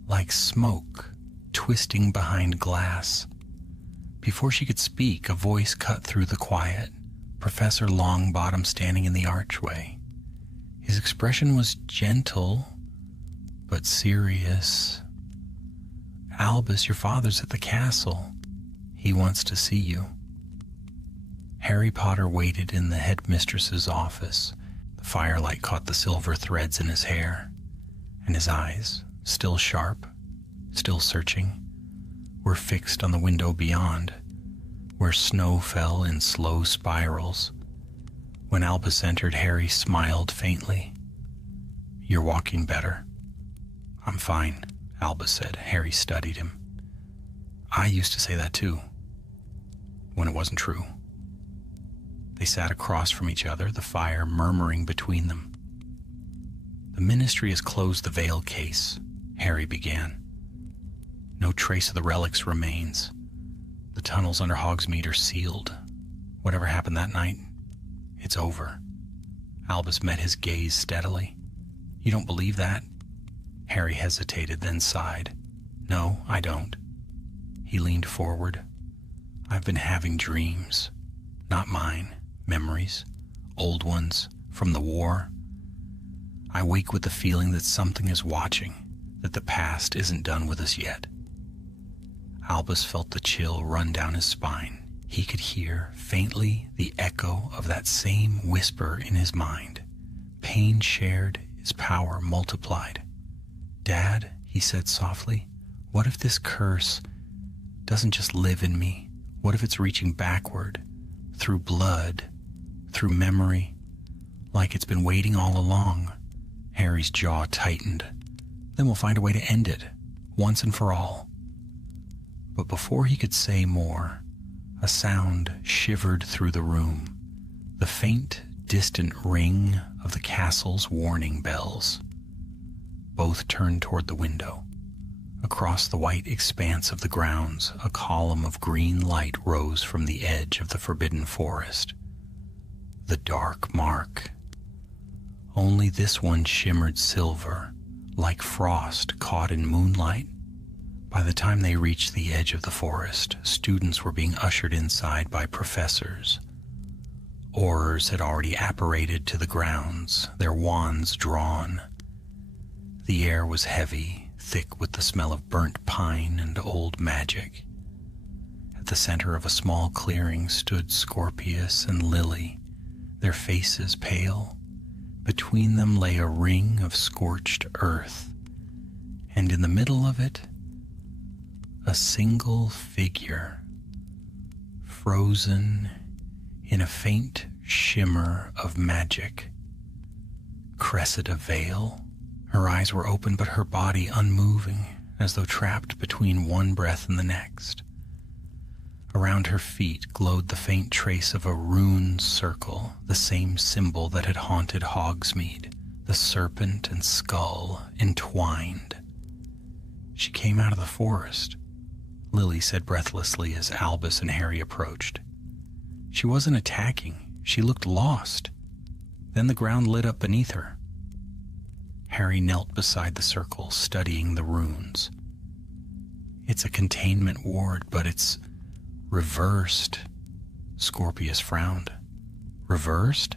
like smoke, twisting behind glass. Before she could speak, a voice cut through the quiet. Professor Longbottom standing in the archway. His expression was gentle, but serious. "Albus, your father's at the castle. He wants to see you." Harry Potter waited in the headmistress's office. The firelight caught the silver threads in his hair, and his eyes, still sharp, still searching, were fixed on the window beyond, where snow fell in slow spirals. When Albus entered, Harry smiled faintly. "You're walking better." "I'm fine," Albus said. Harry studied him. "I used to say that too, when it wasn't true." They sat across from each other, the fire murmuring between them. "The Ministry has closed the Veil case," Harry began. "No trace of the relics remains. The tunnels under Hogsmeade are sealed. Whatever happened that night, it's over." Albus met his gaze steadily. "You don't believe that?" Harry hesitated, then sighed. "No, I don't." He leaned forward. "I've been having dreams. Not mine. Memories. Old ones. From the war. I wake with the feeling that something is watching, that the past isn't done with us yet." Albus felt the chill run down his spine. He could hear, faintly, the echo of that same whisper in his mind. Pain shared is power multiplied. "Dad," he said softly, "what if this curse doesn't just live in me? What if it's reaching backward, through blood, through memory, like it's been waiting all along?" Harry's jaw tightened. "Then we'll find a way to end it, once and for all." But before he could say more, a sound shivered through the room, the faint, distant ring of the castle's warning bells. Both turned toward the window. Across the white expanse of the grounds, a column of green light rose from the edge of the forbidden forest. The dark mark. Only this one shimmered silver, like frost caught in moonlight. By the time they reached the edge of the forest, students were being ushered inside by professors. Aurors had already apparated to the grounds, their wands drawn. The air was heavy, thick with the smell of burnt pine and old magic. At the center of a small clearing stood Scorpius and Lily, their faces pale. Between them lay a ring of scorched earth, and in the middle of it, a single figure, frozen in a faint shimmer of magic. Cressida Vale. Her eyes were open, but her body unmoving, as though trapped between one breath and the next. Around her feet glowed the faint trace of a rune circle, the same symbol that had haunted Hogsmeade, the serpent and skull entwined. "She came out of the forest," Lily said breathlessly as Albus and Harry approached. "She wasn't attacking. She looked lost. Then the ground lit up beneath her." Harry knelt beside the circle, studying the runes. "It's a containment ward, but it's reversed." Scorpius frowned. "Reversed?"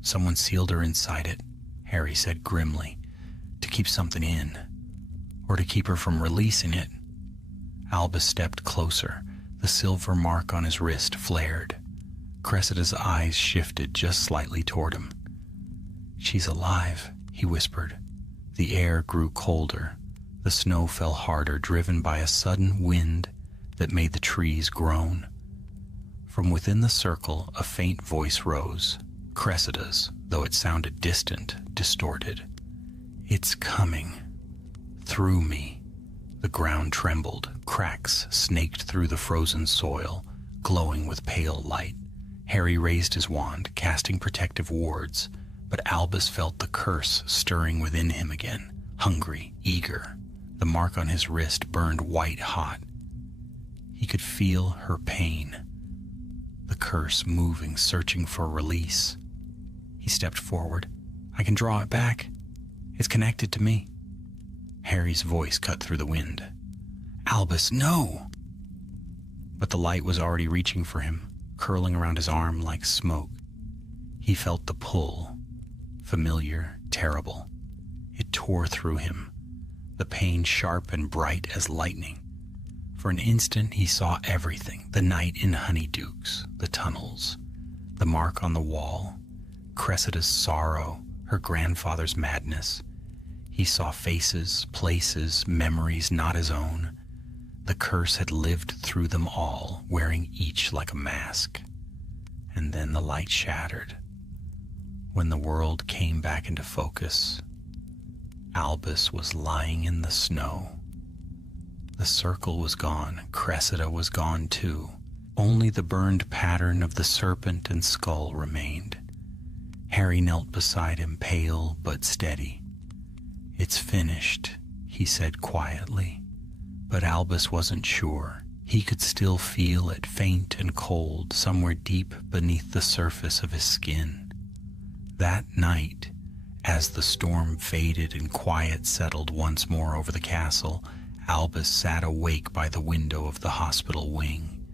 "Someone sealed her inside it," Harry said grimly, "to keep something in, or to keep her from releasing it." Albus stepped closer. The silver mark on his wrist flared. Cressida's eyes shifted just slightly toward him. "She's alive," he whispered. The air grew colder. The snow fell harder, driven by a sudden wind that made the trees groan. From within the circle, a faint voice rose, Cressida's, though it sounded distant, distorted. "It's coming. Through me." The ground trembled. Cracks snaked through the frozen soil, glowing with pale light. Harry raised his wand, casting protective wards, but Albus felt the curse stirring within him again, hungry, eager. The mark on his wrist burned white hot. He could feel her pain, the curse moving, searching for release. He stepped forward. "I can draw it back. It's connected to me." Harry's voice cut through the wind. "Albus, no!" But the light was already reaching for him, curling around his arm like smoke. He felt the pull, familiar, terrible. It tore through him, the pain sharp and bright as lightning. For an instant he saw everything, the night in Honeydukes, the tunnels, the mark on the wall, Cressida's sorrow, her grandfather's madness. He saw faces, places, memories not his own. The curse had lived through them all, wearing each like a mask. And then the light shattered. When the world came back into focus, Albus was lying in the snow. The circle was gone. Cressida was gone too. Only the burned pattern of the serpent and skull remained. Harry knelt beside him, pale but steady. "It's finished," he said quietly. But Albus wasn't sure. He could still feel it, faint and cold, somewhere deep beneath the surface of his skin. That night, as the storm faded and quiet settled once more over the castle, Albus sat awake by the window of the hospital wing.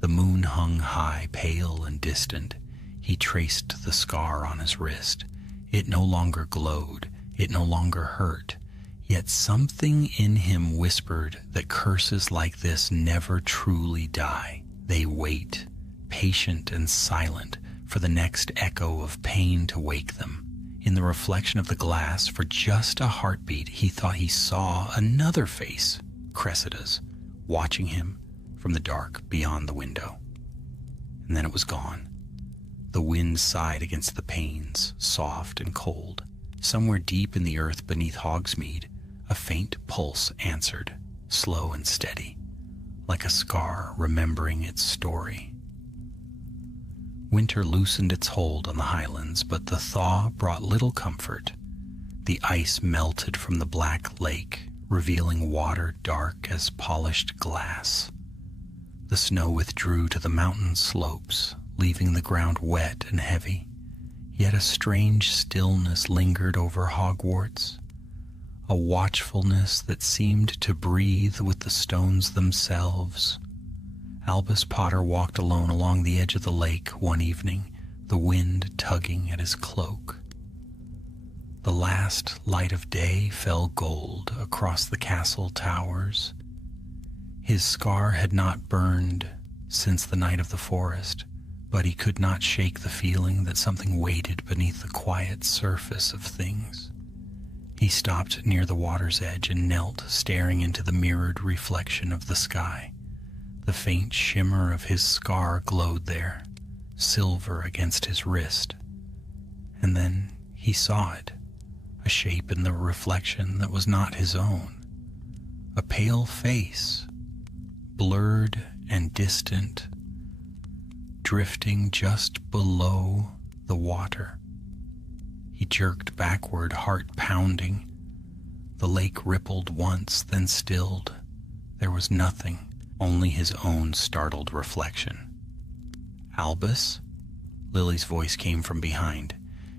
The moon hung high, pale and distant. He traced the scar on his wrist. It no longer glowed. It no longer hurt. Yet something in him whispered that curses like this never truly die. They wait, patient and silent, for the next echo of pain to wake them. In the reflection of the glass, for just a heartbeat, he thought he saw another face, Cressida's, watching him from the dark beyond the window. And then it was gone. The wind sighed against the panes, soft and cold. Somewhere deep in the earth beneath Hogsmeade, a faint pulse answered, slow and steady, like a scar remembering its story. Winter loosened its hold on the highlands, but the thaw brought little comfort. The ice melted from the black lake, revealing water dark as polished glass. The snow withdrew to the mountain slopes, leaving the ground wet and heavy. Yet a strange stillness lingered over Hogwarts, a watchfulness that seemed to breathe with the stones themselves. Albus Potter walked alone along the edge of the lake one evening, the wind tugging at his cloak. The last light of day fell gold across the castle towers. His scar had not burned since the night of the forest, but he could not shake the feeling that something waited beneath the quiet surface of things. He stopped near the water's edge and knelt, staring into the mirrored reflection of the sky. The faint shimmer of his scar glowed there, silver against his wrist. And then he saw it, a shape in the reflection that was not his own. A pale face, blurred and distant, drifting just below the water. He jerked backward, heart pounding. The lake rippled once, then stilled. There was nothing, only his own startled reflection. "Albus?" Lily's voice came from behind.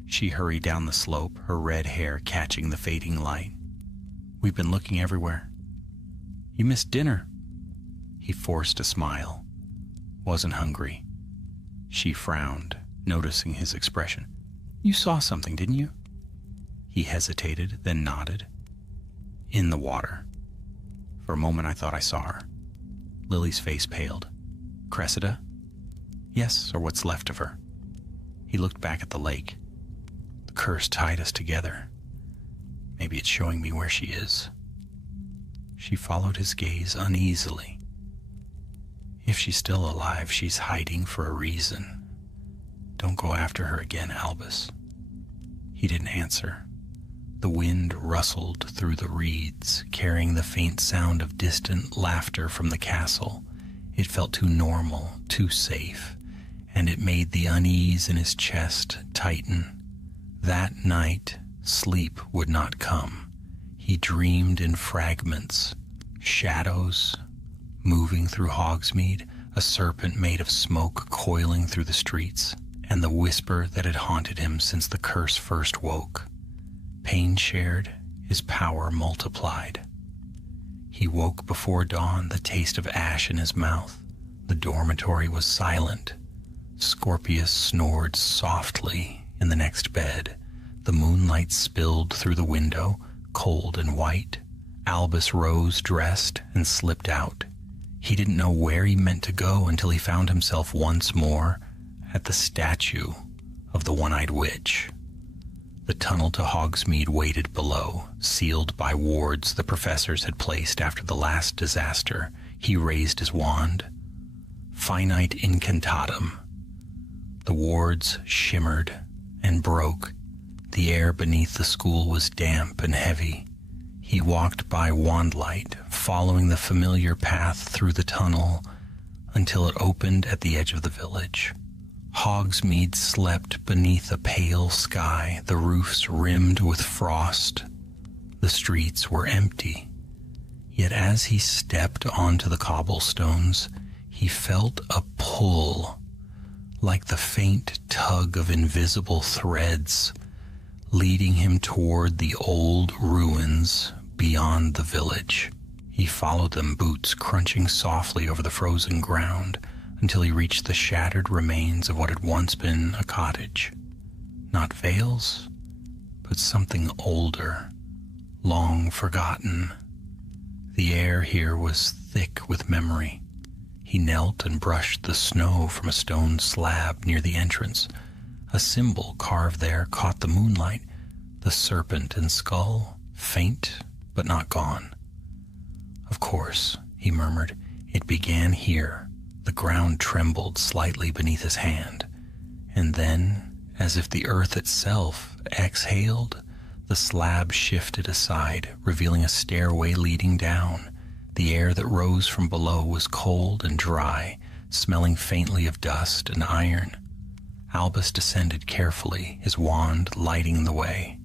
She hurried down the slope, her red hair catching the fading light. "We've been looking everywhere. You missed dinner." He forced a smile. "Wasn't hungry." She frowned, noticing his expression. "You saw something, didn't you?" He hesitated, then nodded. "In the water. For a moment I thought I saw her." Lily's face paled. "Cressida?" "Yes, or what's left of her." He looked back at the lake. "The curse tied us together. Maybe it's showing me where she is." She followed his gaze uneasily. "If she's still alive, she's hiding for a reason. Don't go after her again, Albus." He didn't answer. The wind rustled through the reeds, carrying the faint sound of distant laughter from the castle. It felt too normal, too safe, and it made the unease in his chest tighten. That night, sleep would not come. He dreamed in fragments, shadows moving through Hogsmeade, a serpent made of smoke coiling through the streets, and the whisper that had haunted him since the curse first woke. Pain shared, his power multiplied. He woke before dawn, the taste of ash in his mouth. The dormitory was silent. Scorpius snored softly in the next bed. The moonlight spilled through the window, cold and white. Albus rose, dressed, and slipped out. He didn't know where he meant to go until he found himself once more at the statue of the one-eyed witch. The tunnel to Hogsmeade waited below, sealed by wards the professors had placed after the last disaster. He raised his wand. Finite incantatum. The wards shimmered and broke, The air beneath the school was damp and heavy. He walked by Wandlight, following the familiar path through the tunnel until it opened at the edge of the village. Hogsmeade slept beneath a pale sky, the roofs rimmed with frost. The streets were empty. Yet as he stepped onto the cobblestones, he felt a pull, like the faint tug of invisible threads, leading him toward the old ruins beyond the village. He followed them, boots crunching softly over the frozen ground, until he reached the shattered remains of what had once been a cottage. Not Vale's, but something older, long forgotten. The air here was thick with memory. He knelt and brushed the snow from a stone slab near the entrance. A symbol carved there caught the moonlight, the serpent and skull, faint but not gone. Of course, he murmured, it began here. The ground trembled slightly beneath his hand, and then, as if the earth itself exhaled, the slab shifted aside, revealing a stairway leading down. The air that rose from below was cold and dry, smelling faintly of dust and iron. Albus descended carefully, his wand lighting the way.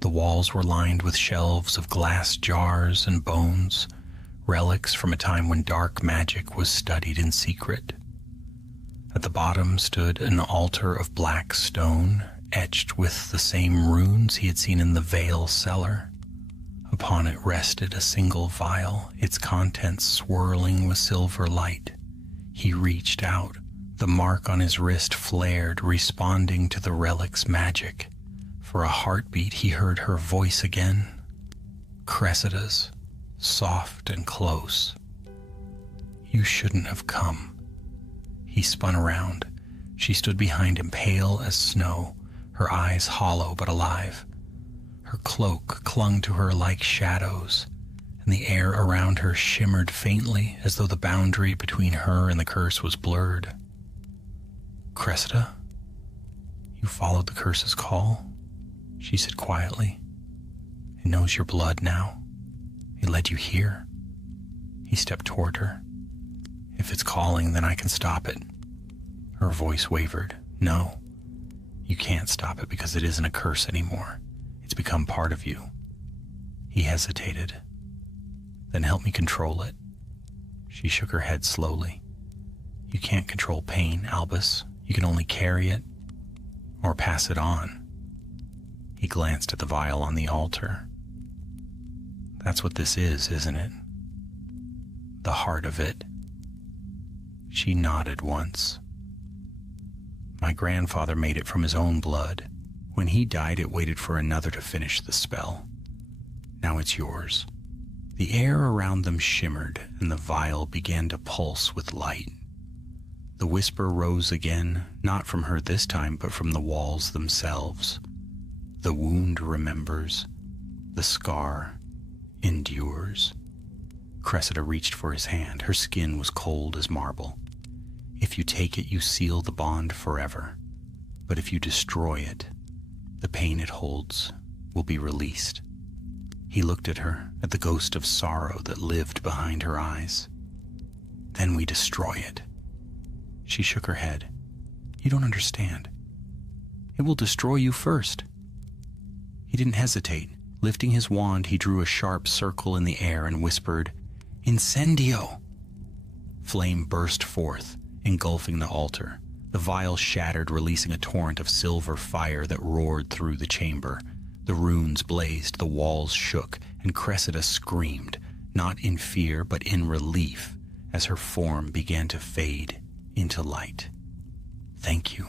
The walls were lined with shelves of glass jars and bones, relics from a time when dark magic was studied in secret. At the bottom stood an altar of black stone, etched with the same runes he had seen in the Vale cellar. Upon it rested a single vial, its contents swirling with silver light. He reached out. The mark on his wrist flared, responding to the relic's magic. For a heartbeat, he heard her voice again. Cressida's, soft and close. You shouldn't have come. He spun around. She stood behind him, pale as snow, her eyes hollow but alive. Her cloak clung to her like shadows, and the air around her shimmered faintly as though the boundary between her and the curse was blurred. Cressida, you followed the curse's call, she said quietly. It knows your blood now. It led you here. He stepped toward her. If it's calling, then I can stop it. Her voice wavered. No, you can't stop it because it isn't a curse anymore. It's become part of you. He hesitated. Then help me control it. She shook her head slowly. You can't control pain, Albus. You can only carry it or pass it on. He glanced at the vial on the altar. That's what this is, isn't it? The heart of it. She nodded once. My grandfather made it from his own blood. When he died, it waited for another to finish the spell. Now it's yours. The air around them shimmered, and the vial began to pulse with light. The whisper rose again, not from her this time, but from the walls themselves. The wound remembers. The scar endures. Cressida reached for his hand. Her skin was cold as marble. If you take it, you seal the bond forever. But if you destroy it, the pain it holds will be released. He looked at her, at the ghost of sorrow that lived behind her eyes. Then we destroy it. She shook her head. You don't understand. It will destroy you first. He didn't hesitate. Lifting his wand, he drew a sharp circle in the air and whispered, Incendio! Flame burst forth, engulfing the altar. The vial shattered, releasing a torrent of silver fire that roared through the chamber. The runes blazed, the walls shook, and Cressida screamed, not in fear but in relief, as her form began to fade into light. Thank you,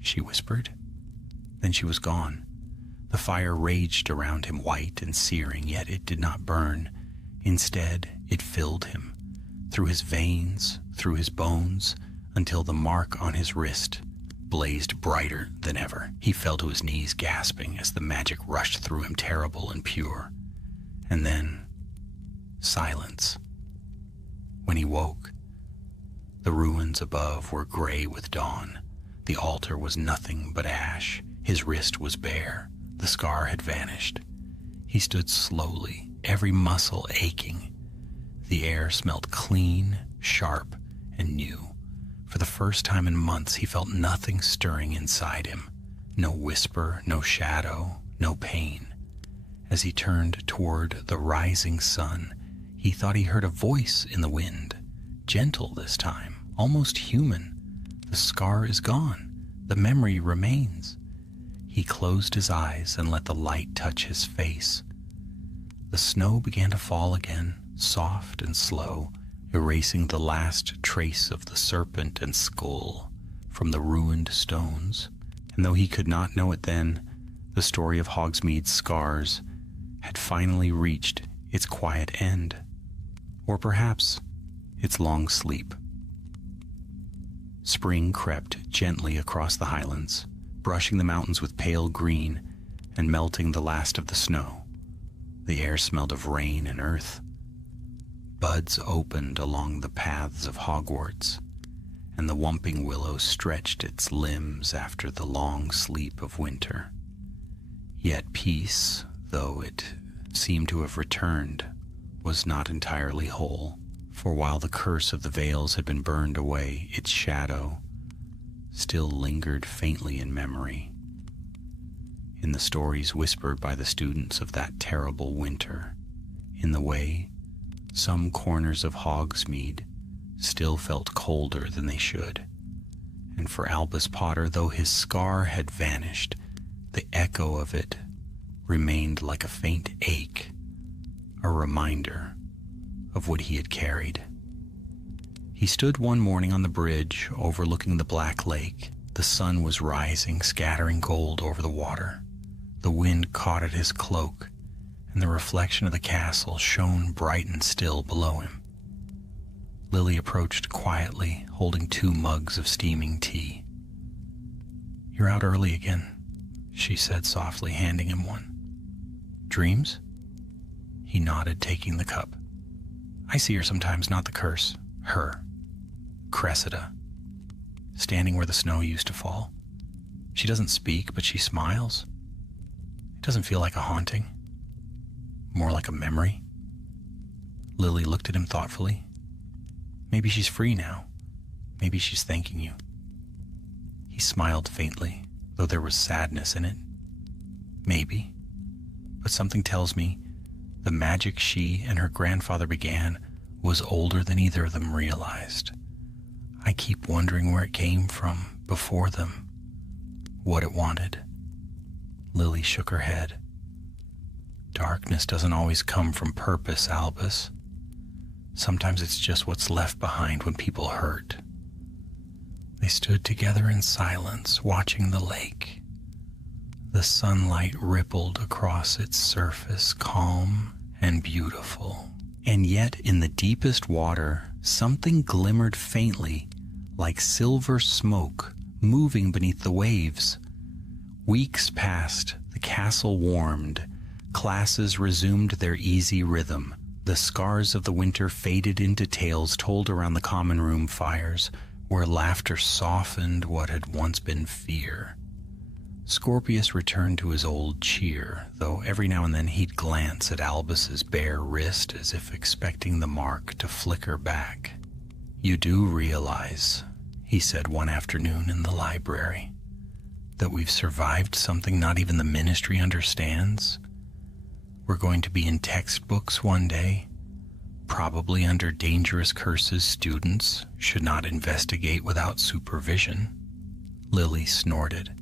she whispered. Then she was gone. The fire raged around him, white and searing, yet it did not burn. Instead, it filled him, through his veins, through his bones, until the mark on his wrist blazed brighter than ever. He fell to his knees, gasping as the magic rushed through him, terrible and pure. And then, silence. When he woke, the ruins above were gray with dawn. The altar was nothing but ash. His wrist was bare. the scar had vanished. He stood slowly, every muscle aching. The air smelled clean, sharp, and new. For the first time in months, he felt nothing stirring inside him. No whisper, no shadow, no pain. As he turned toward the rising sun, he thought he heard a voice in the wind, gentle this time, almost human. The scar is gone. The memory remains. He closed his eyes and let the light touch his face. The snow began to fall again, soft and slow, erasing the last trace of the serpent and skull from the ruined stones. And though he could not know it then, the story of Hogsmeade's scars had finally reached its quiet end, or perhaps its long sleep. Spring crept gently across the highlands, brushing the mountains with pale green and melting the last of the snow. The air smelled of rain and earth. Buds opened along the paths of Hogwarts, and the whomping willow stretched its limbs after the long sleep of winter. Yet peace, though it seemed to have returned, was not entirely whole, for while the curse of the veils had been burned away, its shadow still lingered faintly in memory. In the stories whispered by the students of that terrible winter, in the way some corners of Hogsmeade still felt colder than they should. And for Albus Potter, though his scar had vanished, the echo of it remained like a faint ache, a reminder of what he had carried. He stood one morning on the bridge overlooking the Black Lake. The sun was rising, scattering gold over the water. The wind caught at his cloak, and the reflection of the castle shone bright and still below him. Lily approached quietly, holding 2 mugs of steaming tea. "You're out early again," she said softly, handing him one. "Dreams?" He nodded, taking the cup. "I see her sometimes, not the curse. Her. Cressida. Standing where the snow used to fall. She doesn't speak, but she smiles. It doesn't feel like a haunting. More like a memory." Lily looked at him thoughtfully. "Maybe she's free now. Maybe she's thanking you." He smiled faintly, though there was sadness in it. "Maybe. But something tells me the magic she and her grandfather began was older than either of them realized. I keep wondering where it came from before them, what it wanted." Lily shook her head. "Darkness doesn't always come from purpose, Albus. Sometimes it's just what's left behind when people hurt." They stood together in silence, watching the lake. The sunlight rippled across its surface, calm and beautiful. And yet, in the deepest water, something glimmered faintly, like silver smoke, moving beneath the waves. Weeks passed, the castle warmed, classes resumed their easy rhythm. The scars of the winter faded into tales told around the common room fires, where laughter softened what had once been fear. Scorpius returned to his old cheer, though every now and then he'd glance at Albus's bare wrist as if expecting the mark to flicker back. "You do realize," he said one afternoon in the library, "that we've survived something not even the Ministry understands? We're going to be in textbooks one day, probably under dangerous curses students should not investigate without supervision." Lily snorted.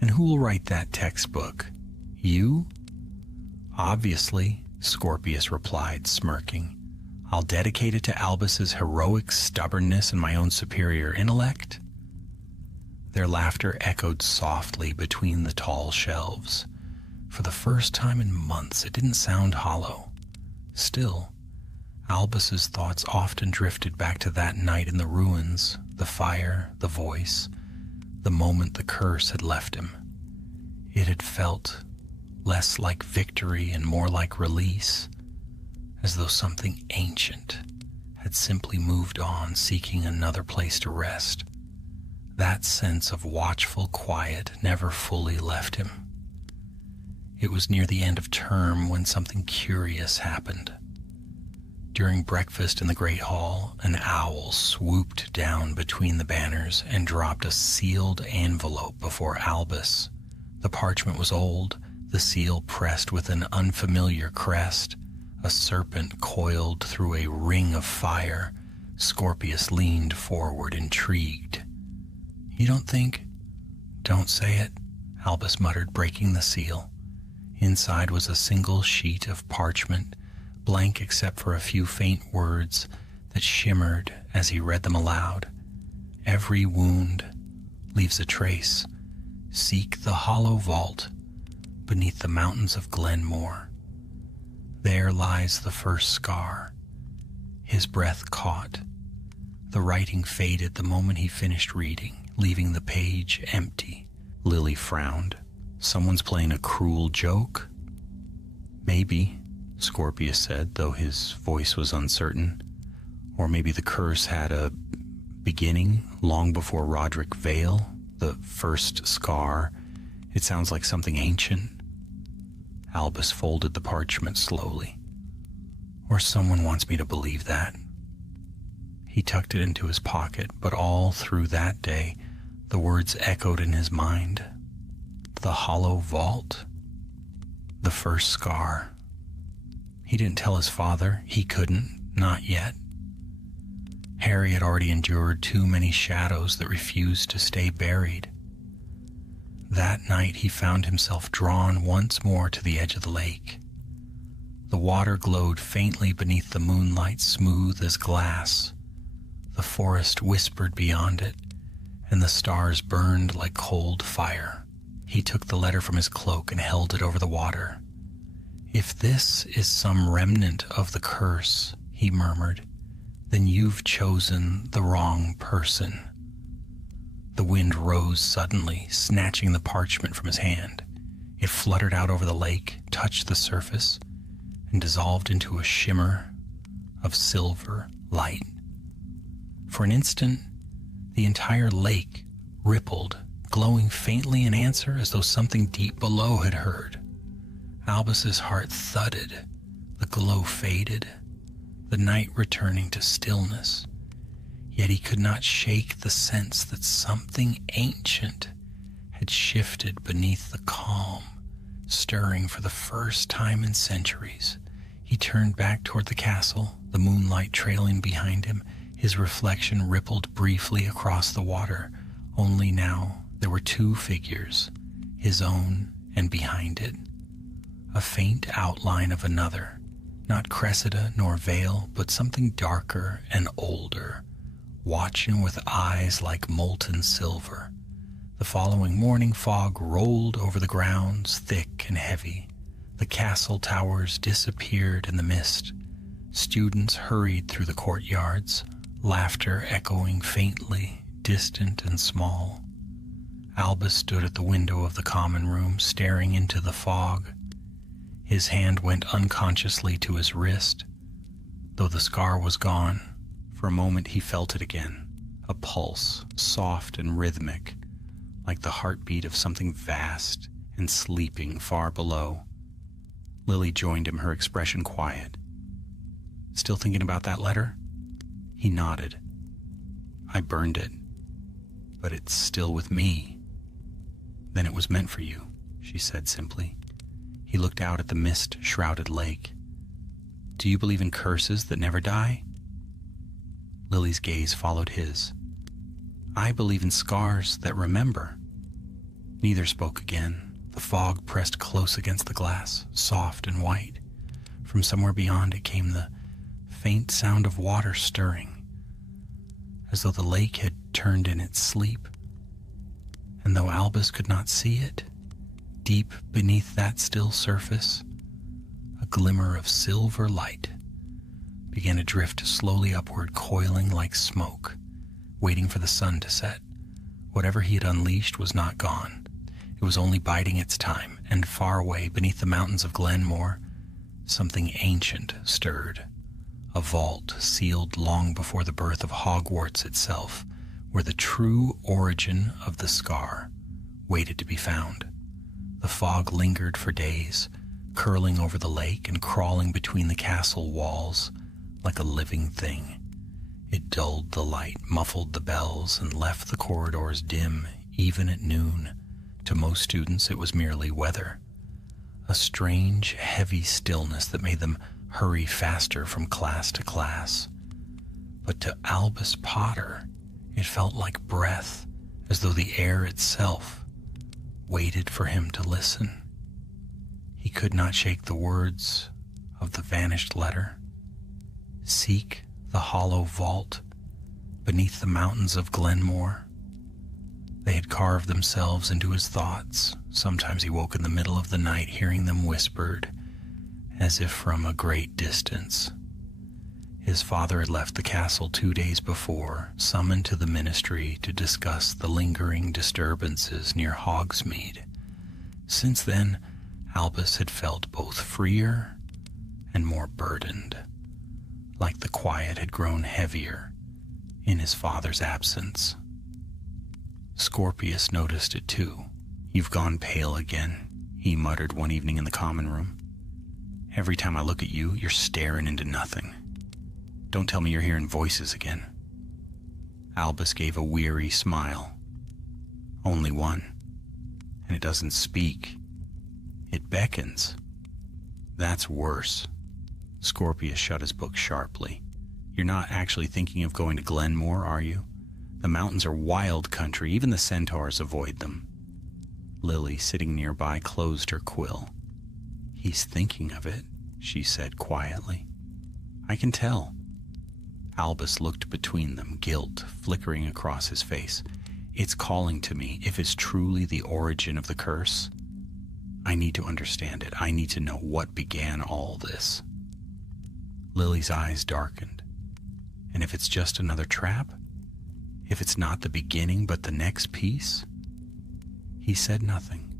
"And who will write that textbook? You?" "Obviously," Scorpius replied, smirking. "I'll dedicate it to Albus's heroic stubbornness and my own superior intellect." Their laughter echoed softly between the tall shelves. For the first time in months, it didn't sound hollow. Still, Albus's thoughts often drifted back to that night in the ruins, the fire, the voice, the moment the curse had left him. It had felt less like victory and more like release, as though something ancient had simply moved on, seeking another place to rest. That sense of watchful quiet never fully left him. It was near the end of term when something curious happened. During breakfast in the Great Hall, an owl swooped down between the banners and dropped a sealed envelope before Albus. The parchment was old, the seal pressed with an unfamiliar crest. A serpent coiled through a ring of fire. Scorpius leaned forward, intrigued. "You don't think—" "Don't say it," Albus muttered, breaking the seal. Inside was a single sheet of parchment, blank except for a few faint words that shimmered as he read them aloud. "Every wound leaves a trace. Seek the hollow vault beneath the mountains of Glenmore. There lies the first scar." His breath caught. The writing faded the moment he finished reading, leaving the page empty. Lily frowned. "Someone's playing a cruel joke?" "Maybe," Scorpius said, though his voice was uncertain. "Or maybe the curse had a beginning long before Roderick Vale, the first scar. It sounds like something ancient." Albus folded the parchment slowly. "Or someone wants me to believe that." He tucked it into his pocket, but all through that day, the words echoed in his mind. The hollow vault. The first scar. He didn't tell his father. He couldn't. Not yet. Harry had already endured too many shadows that refused to stay buried. That night he found himself drawn once more to the edge of the lake. The water glowed faintly beneath the moonlight, smooth as glass. The forest whispered beyond it, and the stars burned like cold fire. He took the letter from his cloak and held it over the water. "If this is some remnant of the curse," he murmured, "then you've chosen the wrong person." The wind rose suddenly, snatching the parchment from his hand. It fluttered out over the lake, touched the surface, and dissolved into a shimmer of silver light. For an instant, the entire lake rippled, glowing faintly in answer as though something deep below had heard. Albus's heart thudded. The glow faded, the night returning to stillness. Yet he could not shake the sense that something ancient had shifted beneath the calm, stirring for the first time in centuries. He turned back toward the castle, the moonlight trailing behind him. His reflection rippled briefly across the water. Only now there were two figures, his own and behind it. A faint outline of another, not Cressida nor Vale, but something darker and older, watching with eyes like molten silver. The following morning fog rolled over the grounds, thick and heavy. The castle towers disappeared in the mist. Students hurried through the courtyards, laughter echoing faintly, distant and small. Albus stood at the window of the common room, staring into the fog. His hand went unconsciously to his wrist. Though the scar was gone, for a moment he felt it again, a pulse, soft and rhythmic, like the heartbeat of something vast and sleeping far below. Lily joined him, her expression quiet. "Still thinking about that letter?" He nodded. "I burned it, but it's still with me." "Then it was meant for you," she said simply. He looked out at the mist-shrouded lake. "Do you believe in curses that never die?" Lily's gaze followed his. "I believe in scars that remember." Neither spoke again. The fog pressed close against the glass, soft and white. From somewhere beyond it came the faint sound of water stirring, as though the lake had turned in its sleep. And though Albus could not see it, deep beneath that still surface, a glimmer of silver light began to drift slowly upward, coiling like smoke, waiting for the sun to set. Whatever he had unleashed was not gone. It was only biding its time, and far away beneath the mountains of Glenmore, something ancient stirred. A vault sealed long before the birth of Hogwarts itself, where the true origin of the scar waited to be found. The fog lingered for days, curling over the lake and crawling between the castle walls like a living thing. It dulled the light, muffled the bells, and left the corridors dim even at noon. To most students, it was merely weather. A strange, heavy stillness that made them hurry faster from class to class. But to Albus Potter, it felt like breath, as though the air itself waited for him to listen. He could not shake the words of the vanished letter. Seek the hollow vault beneath the mountains of Glenmore. They had carved themselves into his thoughts. Sometimes he woke in the middle of the night hearing them whispered, as if from a great distance. His father had left the castle 2 days before, summoned to the ministry to discuss the lingering disturbances near Hogsmeade. Since then, Albus had felt both freer and more burdened, like the quiet had grown heavier in his father's absence. Scorpius noticed it too. "You've gone pale again," he muttered one evening in the common room. "Every time I look at you, you're staring into nothing. Don't tell me you're hearing voices again." Albus gave a weary smile. "Only one. And it doesn't speak. It beckons." "That's worse." Scorpius shut his book sharply. "You're not actually thinking of going to Glenmore, are you? The mountains are wild country. Even the centaurs avoid them." Lily, sitting nearby, closed her quill. "He's thinking of it," she said quietly. "I can tell." Albus looked between them, guilt flickering across his face. "It's calling to me. If it's truly the origin of the curse, I need to understand it. I need to know what began all this." Lily's eyes darkened. "And if it's just another trap? If it's not the beginning but the next piece?" He said nothing,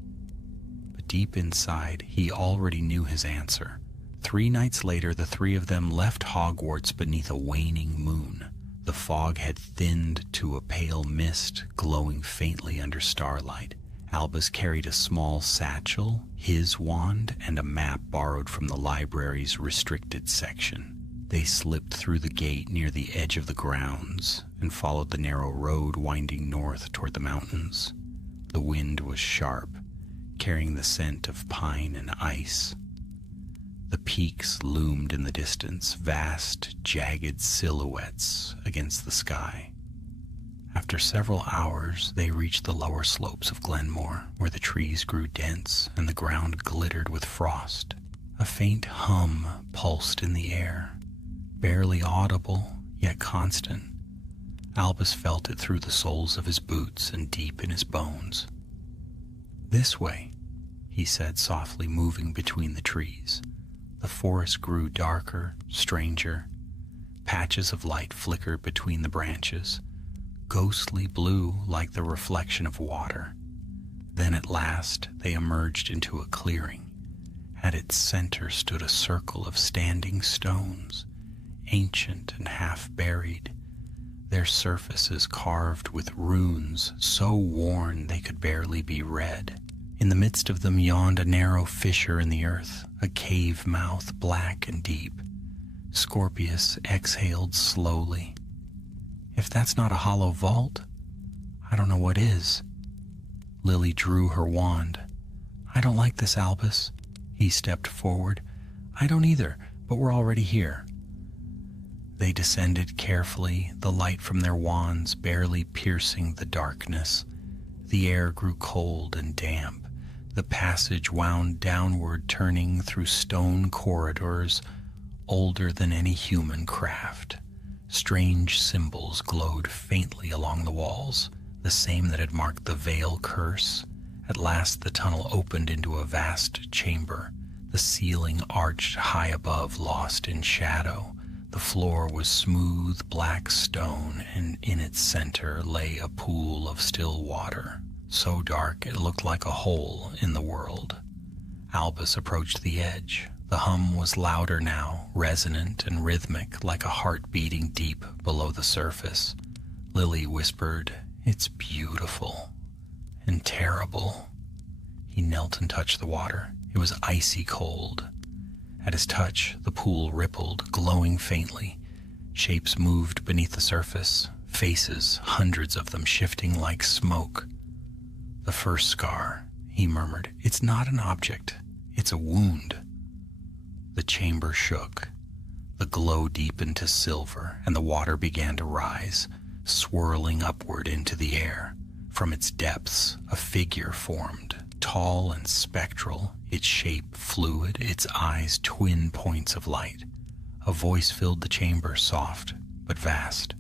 but deep inside he already knew his answer. 3 nights later, the 3 of them left Hogwarts beneath a waning moon. The fog had thinned to a pale mist, glowing faintly under starlight. Albus carried a small satchel, his wand, and a map borrowed from the library's restricted section. They slipped through the gate near the edge of the grounds and followed the narrow road winding north toward the mountains. The wind was sharp, carrying the scent of pine and ice. The peaks loomed in the distance, vast, jagged silhouettes against the sky. After several hours, they reached the lower slopes of Glenmore, where the trees grew dense and the ground glittered with frost. A faint hum pulsed in the air, barely audible, yet constant. Albus felt it through the soles of his boots and deep in his bones. "This way," he said softly, moving between the trees. The forest grew darker, stranger. Patches of light flickered between the branches, ghostly blue like the reflection of water. Then at last they emerged into a clearing. At its center stood a circle of standing stones, ancient and half-buried, their surfaces carved with runes so worn they could barely be read. In the midst of them yawned a narrow fissure in the earth, a cave mouth black and deep. Scorpius exhaled slowly. "If that's not a hollow vault, I don't know what is." Lily drew her wand. "I don't like this, Albus." He stepped forward. "I don't either, but we're already here." They descended carefully, the light from their wands barely piercing the darkness. The air grew cold and damp. The passage wound downward, turning through stone corridors older than any human craft. Strange symbols glowed faintly along the walls, the same that had marked the Veil curse. At last the tunnel opened into a vast chamber, the ceiling arched high above, lost in shadow. The floor was smooth black stone, and in its center lay a pool of still water, so dark it looked like a hole in the world. Albus approached the edge. The hum was louder now, resonant and rhythmic, like a heart beating deep below the surface. Lily whispered, "It's beautiful and terrible." He knelt and touched the water. It was icy cold. At his touch, the pool rippled, glowing faintly. Shapes moved beneath the surface, faces, hundreds of them shifting like smoke. "The first scar," he murmured. "It's not an object. It's a wound." The chamber shook. The glow deepened to silver, and the water began to rise, swirling upward into the air. From its depths, a figure formed, tall and spectral, its shape fluid, its eyes twin points of light. A voice filled the chamber, soft but vast.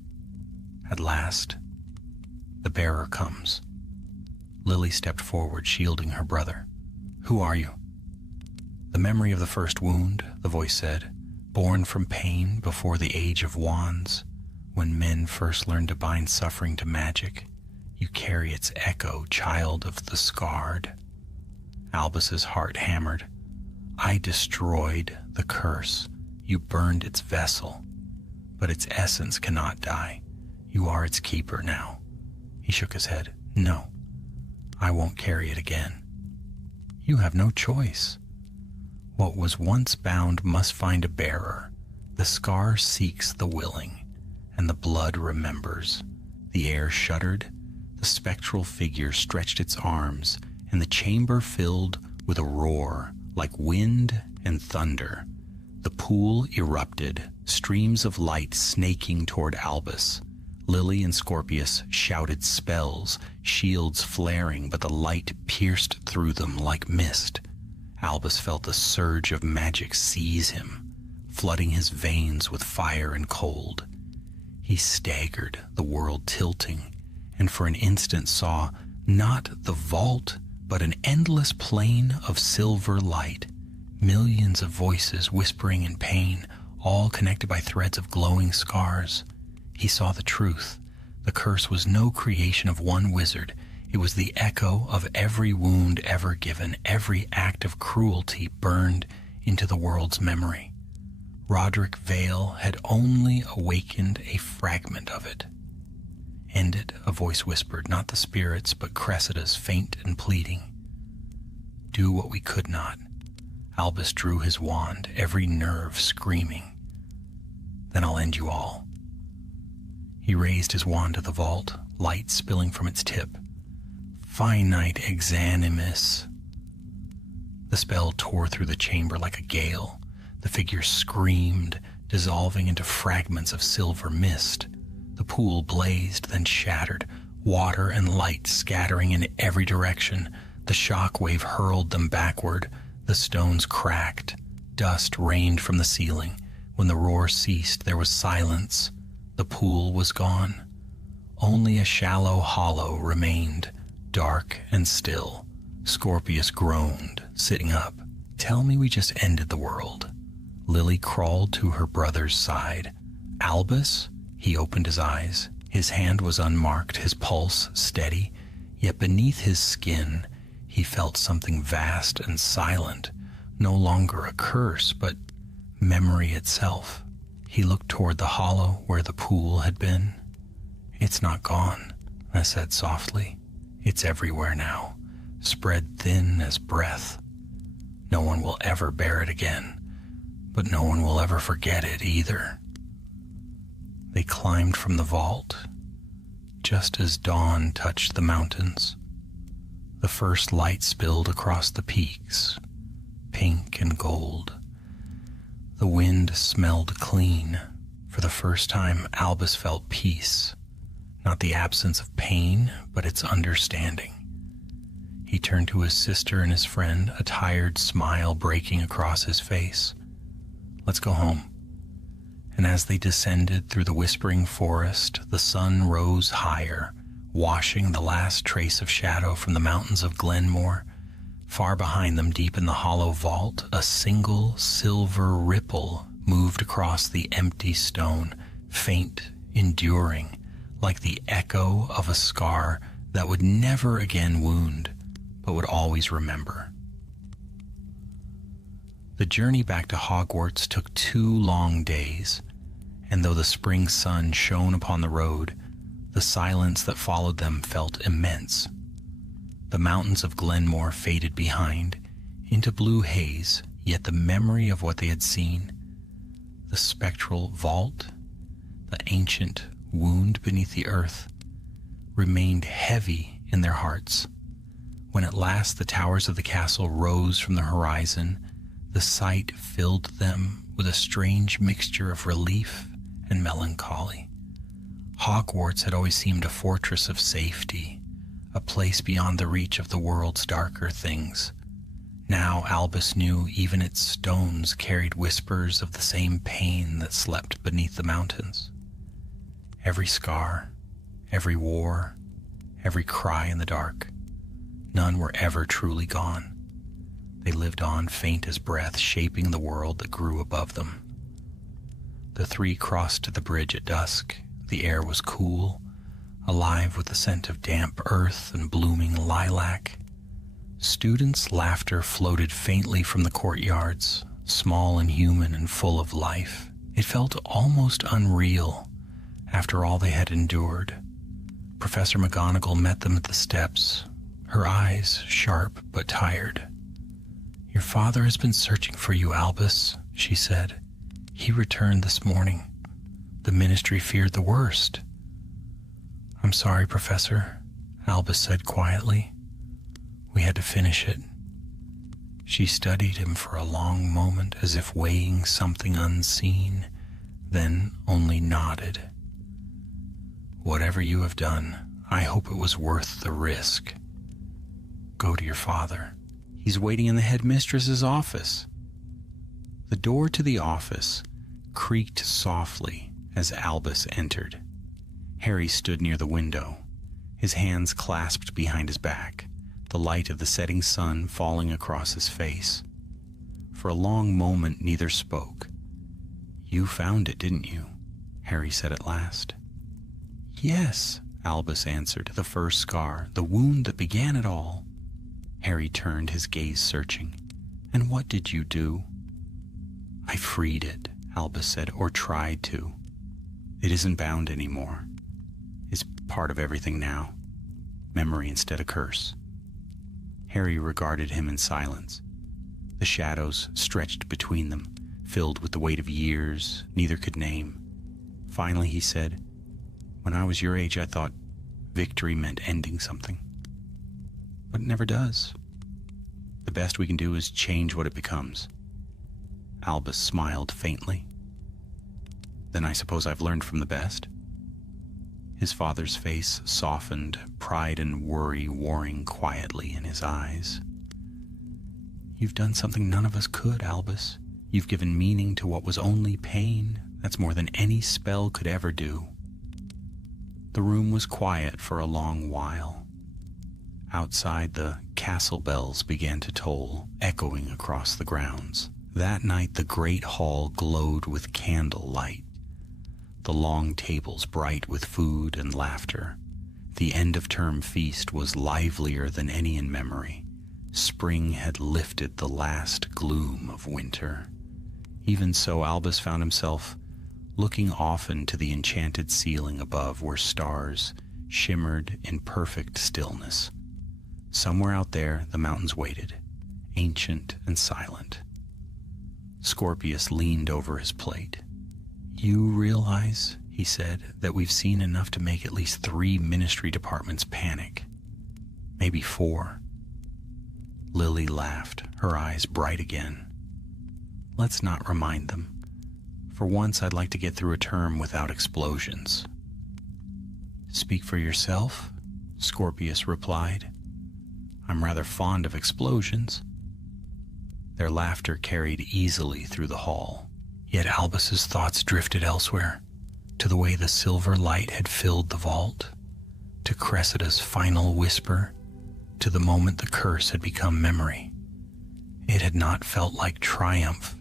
At last, the bearer comes. Lily stepped forward, shielding her brother. "Who are you?" "The memory of the first wound," the voice said, "born from pain before the age of wands. When men first learned to bind suffering to magic, you carry its echo, child of the scarred." Albus's heart hammered. "I destroyed the curse. You burned its vessel, but its essence cannot die. You are its keeper now." He shook his head. "No, I won't carry it again." "You have no choice. What was once bound must find a bearer. The scar seeks the willing, and the blood remembers." The air shuddered, the spectral figure stretched its arms, and the chamber filled with a roar like wind and thunder. The pool erupted, streams of light snaking toward Albus. Lily and Scorpius shouted spells, shields flaring, but the light pierced through them like mist. Albus felt the surge of magic seize him, flooding his veins with fire and cold. He staggered, the world tilting, and for an instant saw not the vault, but an endless plain of silver light. Millions of voices whispering in pain, all connected by threads of glowing scars. He saw the truth. The curse was no creation of one wizard. It was the echo of every wound ever given, every act of cruelty burned into the world's memory. Roderick Vale had only awakened a fragment of it. "End it," a voice whispered, not the spirits, but Cressida's, faint and pleading. "Do what we could not." Albus drew his wand, every nerve screaming. "Then I'll end you all." He raised his wand to the vault, light spilling from its tip. "Finite exanimus." The spell tore through the chamber like a gale. The figure screamed, dissolving into fragments of silver mist. The pool blazed, then shattered, water and light scattering in every direction. The shock wave hurled them backward. The stones cracked. Dust rained from the ceiling. When the roar ceased, there was silence. The pool was gone. Only a shallow hollow remained, dark and still. Scorpius groaned, sitting up. "Tell me we just ended the world." Lily crawled to her brother's side. "Albus?" He opened his eyes. His hand was unmarked, his pulse steady, yet beneath his skin he felt something vast and silent, no longer a curse, but memory itself. He looked toward the hollow where the pool had been. "It's not gone," I said softly. "It's everywhere now, spread thin as breath. No one will ever bear it again, but no one will ever forget it either." They climbed from the vault, just as dawn touched the mountains. The first light spilled across the peaks, pink and gold. The wind smelled clean. For the first time, Albus felt peace, not the absence of pain, but its understanding. He turned to his sister and his friend, a tired smile breaking across his face. "Let's go home." And as they descended through the whispering forest, the sun rose higher, washing the last trace of shadow from the mountains of Glenmore. Far behind them, deep in the hollow vault, a single silver ripple moved across the empty stone, faint, enduring, like the echo of a scar that would never again wound, but would always remember. The journey back to Hogwarts took 2 long days, and though the spring sun shone upon the road, the silence that followed them felt immense. The mountains of Glenmore faded behind into blue haze, yet the memory of what they had seen, the spectral vault, the ancient wound beneath the earth, remained heavy in their hearts. When at last the towers of the castle rose from the horizon, the sight filled them with a strange mixture of relief and melancholy. Hogwarts had always seemed a fortress of safety, a place beyond the reach of the world's darker things. Now Albus knew even its stones carried whispers of the same pain that slept beneath the mountains. Every scar, every war, every cry in the dark, none were ever truly gone. They lived on, faint as breath, shaping the world that grew above them. The three crossed the bridge at dusk. The air was cool, alive with the scent of damp earth and blooming lilac. Students' laughter floated faintly from the courtyards, small and human and full of life. It felt almost unreal after all they had endured. Professor McGonagall met them at the steps, her eyes sharp but tired. "Your father has been searching for you, Albus," she said. "He returned this morning. The ministry feared the worst." "I'm sorry, Professor," Albus said quietly. "We had to finish it." She studied him for a long moment as if weighing something unseen, then only nodded. "Whatever you have done, I hope it was worth the risk. Go to your father. He's waiting in the headmistress's office." The door to the office creaked softly as Albus entered. Harry stood near the window, his hands clasped behind his back, the light of the setting sun falling across his face. For a long moment neither spoke. "You found it, didn't you?" Harry said at last. "Yes," Albus answered, "the first scar, the wound that began it all." Harry turned, his gaze searching. "And what did you do?" "I freed it," Albus said, "or tried to. It isn't bound anymore. It's part of everything now. Memory instead of curse." Harry regarded him in silence. The shadows stretched between them, filled with the weight of years neither could name. Finally he said, "When I was your age, I thought victory meant ending something. But it never does. The best we can do is change what it becomes." Albus smiled faintly. "Then I suppose I've learned from the best?" His father's face softened, pride and worry warring quietly in his eyes. "You've done something none of us could, Albus. You've given meaning to what was only pain. That's more than any spell could ever do." The room was quiet for a long while. Outside, the castle bells began to toll, echoing across the grounds. That night the great hall glowed with candle light, the long tables bright with food and laughter. The end-of-term feast was livelier than any in memory. Spring had lifted the last gloom of winter. Even so, Albus found himself looking often to the enchanted ceiling above where stars shimmered in perfect stillness. Somewhere out there the mountains waited, ancient and silent. Scorpius leaned over his plate. "You realize," he said, "that we've seen enough to make at least 3 ministry departments panic. Maybe 4. Lily laughed, her eyes bright again. "Let's not remind them. For once I'd like to get through a term without explosions." "Speak for yourself," Scorpius replied. "I'm rather fond of explosions." Their laughter carried easily through the hall, yet Albus's thoughts drifted elsewhere, to the way the silver light had filled the vault, to Cressida's final whisper, to the moment the curse had become memory. It had not felt like triumph,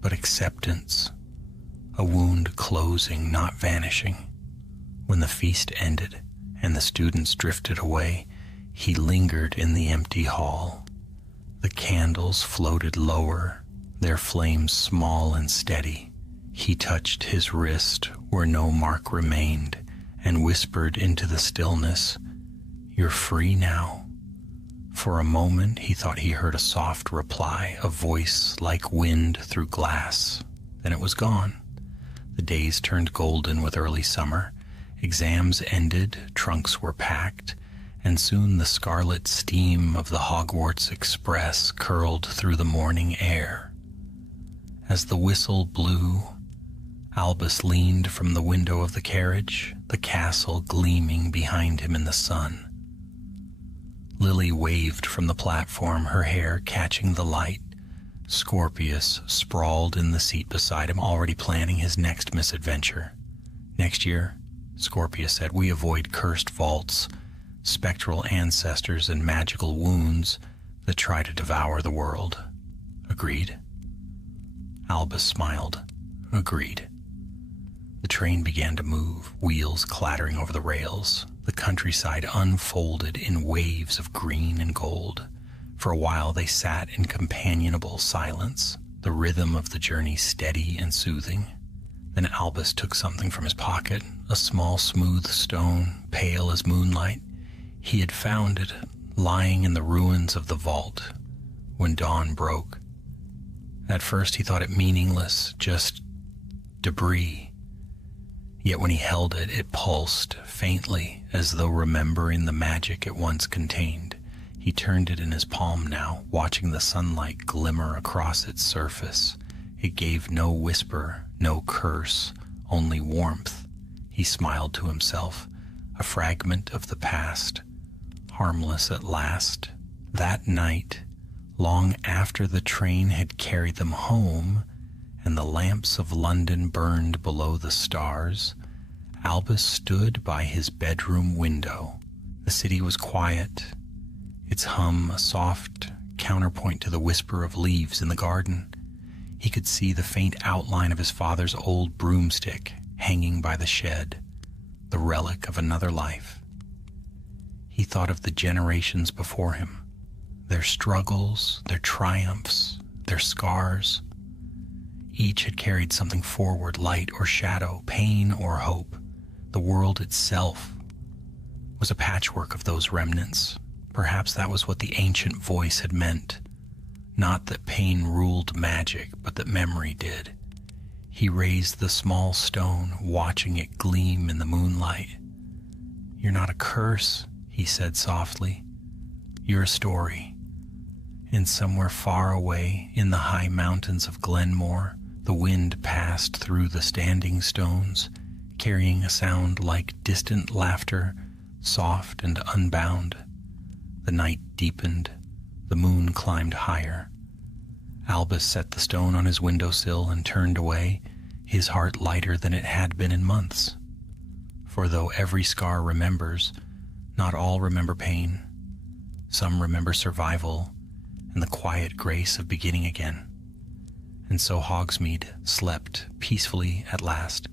but acceptance, a wound closing, not vanishing. When the feast ended and the students drifted away, he lingered in the empty hall. The candles floated lower, their flames small and steady. He touched his wrist where no mark remained and whispered into the stillness, "You're free now. For a moment he thought he heard a soft reply, a voice like wind through glass. Then it was gone. The days turned golden with early summer. Exams ended, trunks were packed, and soon the scarlet steam of the Hogwarts Express curled through the morning air. As the whistle blew, Albus leaned from the window of the carriage, the castle gleaming behind him in the sun. Lily waved from the platform, her hair catching the light. Scorpius sprawled in the seat beside him, already planning his next misadventure. Next year, Scorpius said, we avoid cursed vaults, spectral ancestors, and magical wounds that try to devour the world. Agreed. Albus smiled. Agreed. The train began to move, wheels clattering over the rails. The countryside unfolded in waves of green and gold. For a while they sat in companionable silence, the rhythm of the journey steady and soothing. Then Albus took something from his pocket, a small smooth stone, pale as moonlight. He had found it lying in the ruins of the vault when dawn broke. At first he thought it meaningless, just debris. Yet when he held it, it pulsed faintly, as though remembering the magic it once contained. He turned it in his palm now, watching the sunlight glimmer across its surface. It gave no whisper, no curse, only warmth. He smiled to himself, a fragment of the past, harmless at last. That night, long after the train had carried them home, and the lamps of London burned below the stars, Albus stood by his bedroom window. The city was quiet, its hum a soft counterpoint to the whisper of leaves in the garden. He could see the faint outline of his father's old broomstick hanging by the shed, the relic of another life. He thought of the generations before him, their struggles, their triumphs, their scars. Each had carried something forward, light or shadow, pain or hope. The world itself was a patchwork of those remnants. Perhaps that was what the ancient voice had meant. Not that pain ruled magic, but that memory did. He raised the small stone, watching it gleam in the moonlight. "You're not a curse," he said softly. "You're a story." And somewhere far away, in the high mountains of Glenmore, the wind passed through the standing stones, carrying a sound like distant laughter, soft and unbound. The night deepened. The moon climbed higher. Albus set the stone on his windowsill and turned away, his heart lighter than it had been in months. For though every scar remembers, not all remember pain. Some remember survival and the quiet grace of beginning again. And so Hogsmeade slept peacefully at last,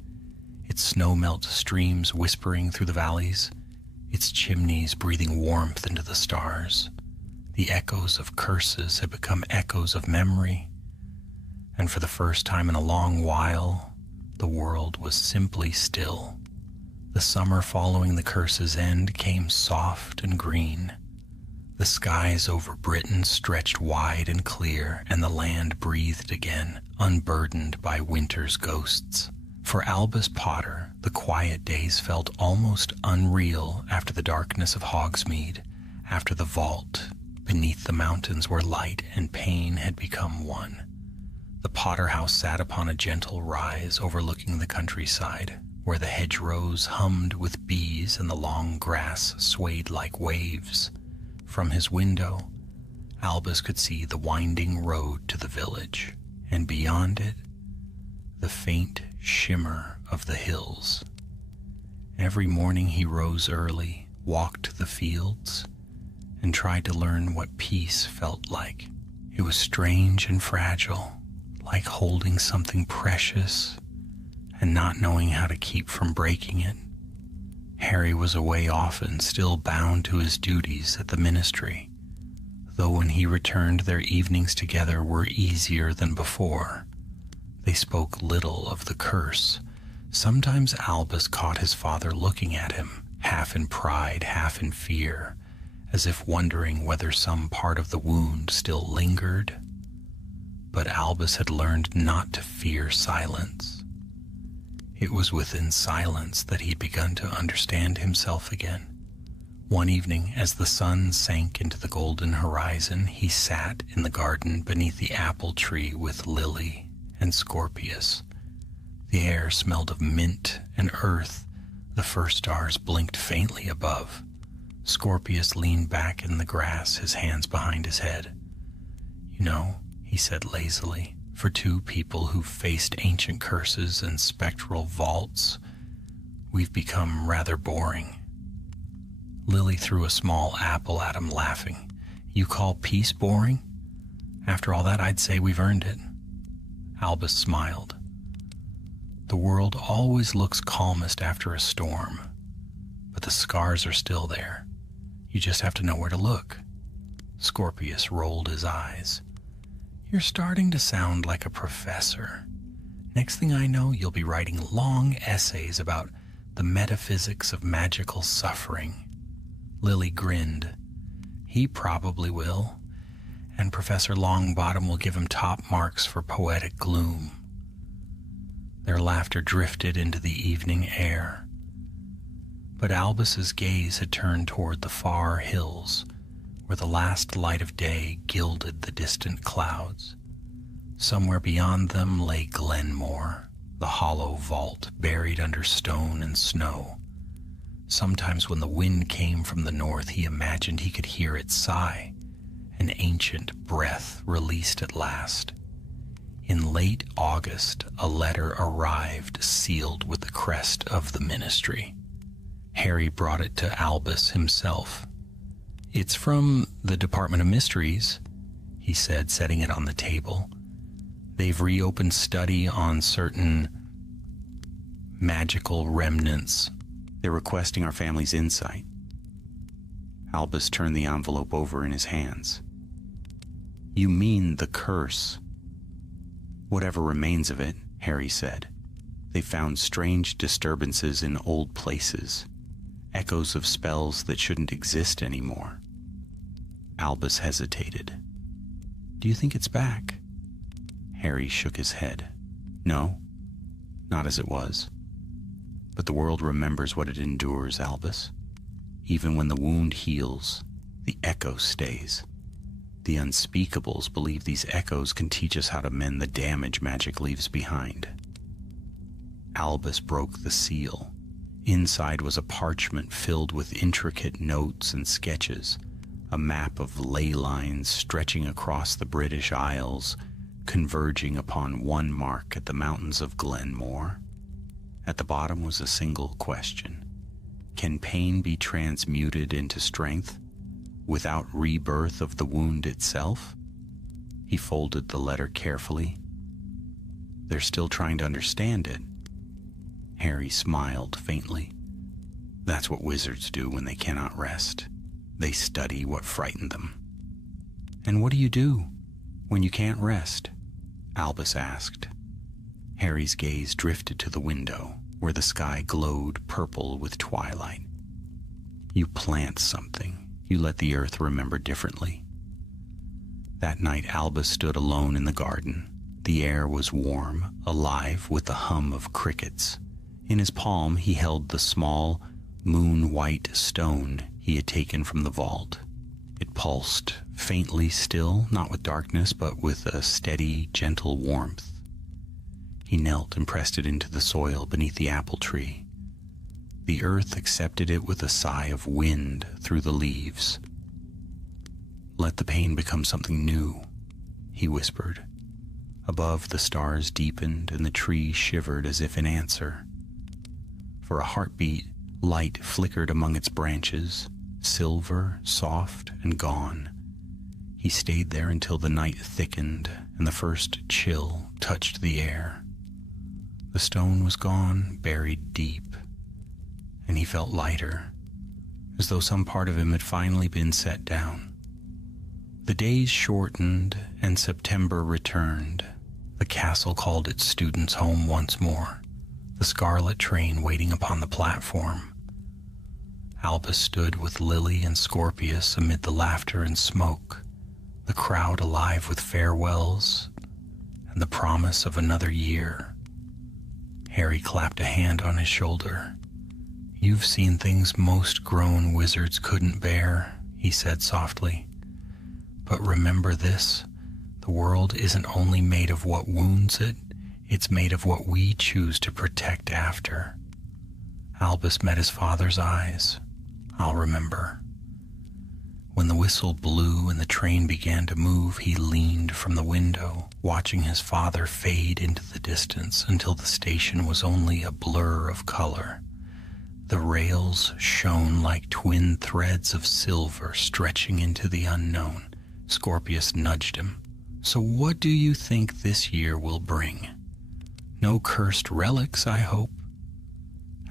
its snow-melt streams whispering through the valleys, its chimneys breathing warmth into the stars. The echoes of curses had become echoes of memory, and for the first time in a long while, the world was simply still. The summer following the curse's end came soft and green. The skies over Britain stretched wide and clear, and the land breathed again, unburdened by winter's ghosts. For Albus Potter, the quiet days felt almost unreal after the darkness of Hogsmeade, after the vault beneath the mountains where light and pain had become one. The Potter house sat upon a gentle rise overlooking the countryside, where the hedgerows hummed with bees and the long grass swayed like waves. From his window, Albus could see the winding road to the village, and beyond it, the faint shimmer of the hills. Every morning he rose early, walked the fields, and tried to learn what peace felt like. It was strange and fragile, like holding something precious and not knowing how to keep from breaking it. Harry was away often, still bound to his duties at the ministry, though when he returned their evenings together were easier than before. They spoke little of the curse. Sometimes Albus caught his father looking at him, half in pride, half in fear, as if wondering whether some part of the wound still lingered. But Albus had learned not to fear silence. It was within silence that he'd begun to understand himself again. One evening, as the sun sank into the golden horizon, he sat in the garden beneath the apple tree with Lily and Scorpius. The air smelled of mint and earth. The first stars blinked faintly above. Scorpius leaned back in the grass, his hands behind his head. "You know," he said lazily, "for two people who've faced ancient curses and spectral vaults, we've become rather boring." Lily threw a small apple at him, laughing. "You call peace boring? After all that, I'd say we've earned it." Albus smiled. "The world always looks calmest after a storm, but the scars are still there. You just have to know where to look." Scorpius rolled his eyes. "You're starting to sound like a professor. Next thing I know, you'll be writing long essays about the metaphysics of magical suffering." Lily grinned. "He probably will, and Professor Longbottom will give him top marks for poetic gloom." Their laughter drifted into the evening air. But Albus's gaze had turned toward the far hills, where the last light of day gilded the distant clouds. Somewhere beyond them lay Glenmore, the hollow vault buried under stone and snow. Sometimes when the wind came from the north, he imagined he could hear it sigh, an ancient breath released at last. In late August, a letter arrived sealed with the crest of the ministry. Harry brought it to Albus himself. "It's from the Department of Mysteries," he said, setting it on the table. "They've reopened study on certain magical remnants. They're requesting our family's insight." Albus turned the envelope over in his hands. "You mean the curse?" "Whatever remains of it," Harry said. "They found strange disturbances in old places, echoes of spells that shouldn't exist anymore." Albus hesitated. "Do you think it's back?" Harry shook his head. "No, not as it was. But the world remembers what it endures, Albus. Even when the wound heals, the echo stays. The unspeakables believe these echoes can teach us how to mend the damage magic leaves behind." Albus broke the seal. Inside was a parchment filled with intricate notes and sketches, a map of ley lines stretching across the British Isles, converging upon one mark at the mountains of Glenmore. At the bottom was a single question. Can pain be transmuted into strength without rebirth of the wound itself? He folded the letter carefully. "They're still trying to understand it." Harry smiled faintly. "That's what wizards do when they cannot rest. They study what frightened them." "And what do you do when you can't rest?" Albus asked. Harry's gaze drifted to the window, where the sky glowed purple with twilight. "You plant something. You let the earth remember differently." That night Albus stood alone in the garden. The air was warm, alive with the hum of crickets. In his palm he held the small, moon-white stone he had taken from the vault. It pulsed, faintly still, not with darkness, but with a steady, gentle warmth. He knelt and pressed it into the soil beneath the apple tree. The earth accepted it with a sigh of wind through the leaves. "Let the pain become something new," he whispered. Above, the stars deepened and the tree shivered as if in answer. For a heartbeat, light flickered among its branches, silver, soft, and gone. He stayed there until the night thickened and the first chill touched the air. The stone was gone, buried deep, and he felt lighter, as though some part of him had finally been set down. The days shortened and September returned. The castle called its students home once more, the scarlet train waiting upon the platform. Albus stood with Lily and Scorpius amid the laughter and smoke, the crowd alive with farewells and the promise of another year. Harry clapped a hand on his shoulder. "You've seen things most grown wizards couldn't bear," he said softly. "But remember this, the world isn't only made of what wounds it, it's made of what we choose to protect after." Albus met his father's eyes. "I'll remember." When the whistle blew and the train began to move, he leaned from the window, watching his father fade into the distance until the station was only a blur of color. The rails shone like twin threads of silver stretching into the unknown. Scorpius nudged him. "So what do you think this year will bring? No cursed relics, I hope?"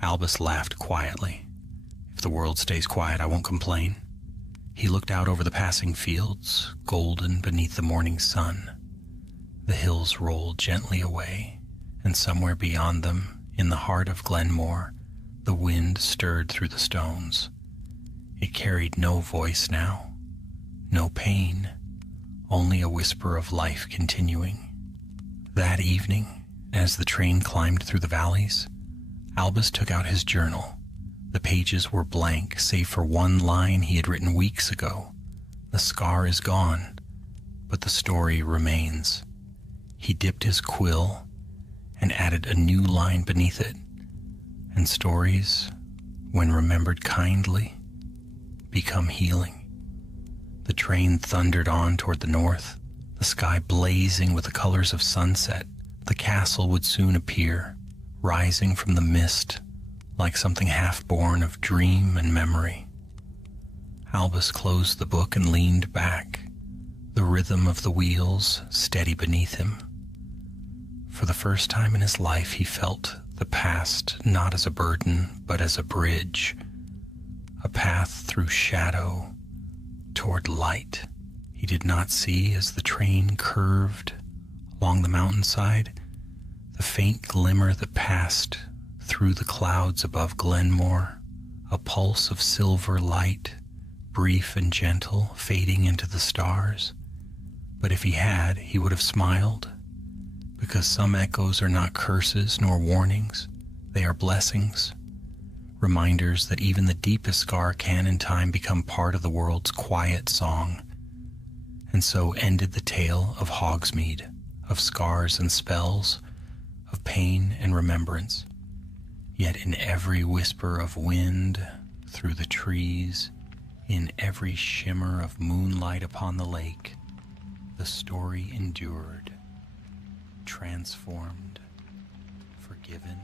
Albus laughed quietly. "If the world stays quiet, I won't complain." He looked out over the passing fields, golden beneath the morning sun. The hills rolled gently away, and somewhere beyond them, in the heart of Glenmore, the wind stirred through the stones. It carried no voice now, no pain, only a whisper of life continuing. That evening, as the train climbed through the valleys, Albus took out his journal. The pages were blank, save for one line he had written weeks ago. "The scar is gone, but the story remains." He dipped his quill and added a new line beneath it. "And stories, when remembered kindly, become healing." The train thundered on toward the north, the sky blazing with the colors of sunset. The castle would soon appear, rising from the mist like something half-born of dream and memory. Albus closed the book and leaned back, the rhythm of the wheels steady beneath him. For the first time in his life, he felt the past not as a burden, but as a bridge, a path through shadow toward light. He did not see as the train curved along the mountainside, the faint glimmer that passed through the clouds above Glenmore, a pulse of silver light, brief and gentle, fading into the stars. But if he had, he would have smiled, because some echoes are not curses nor warnings, they are blessings, reminders that even the deepest scar can in time become part of the world's quiet song. And so ended the tale of Hogsmeade, of scars and spells, of pain and remembrance. Yet in every whisper of wind through the trees, in every shimmer of moonlight upon the lake, the story endured, transformed, forgiven,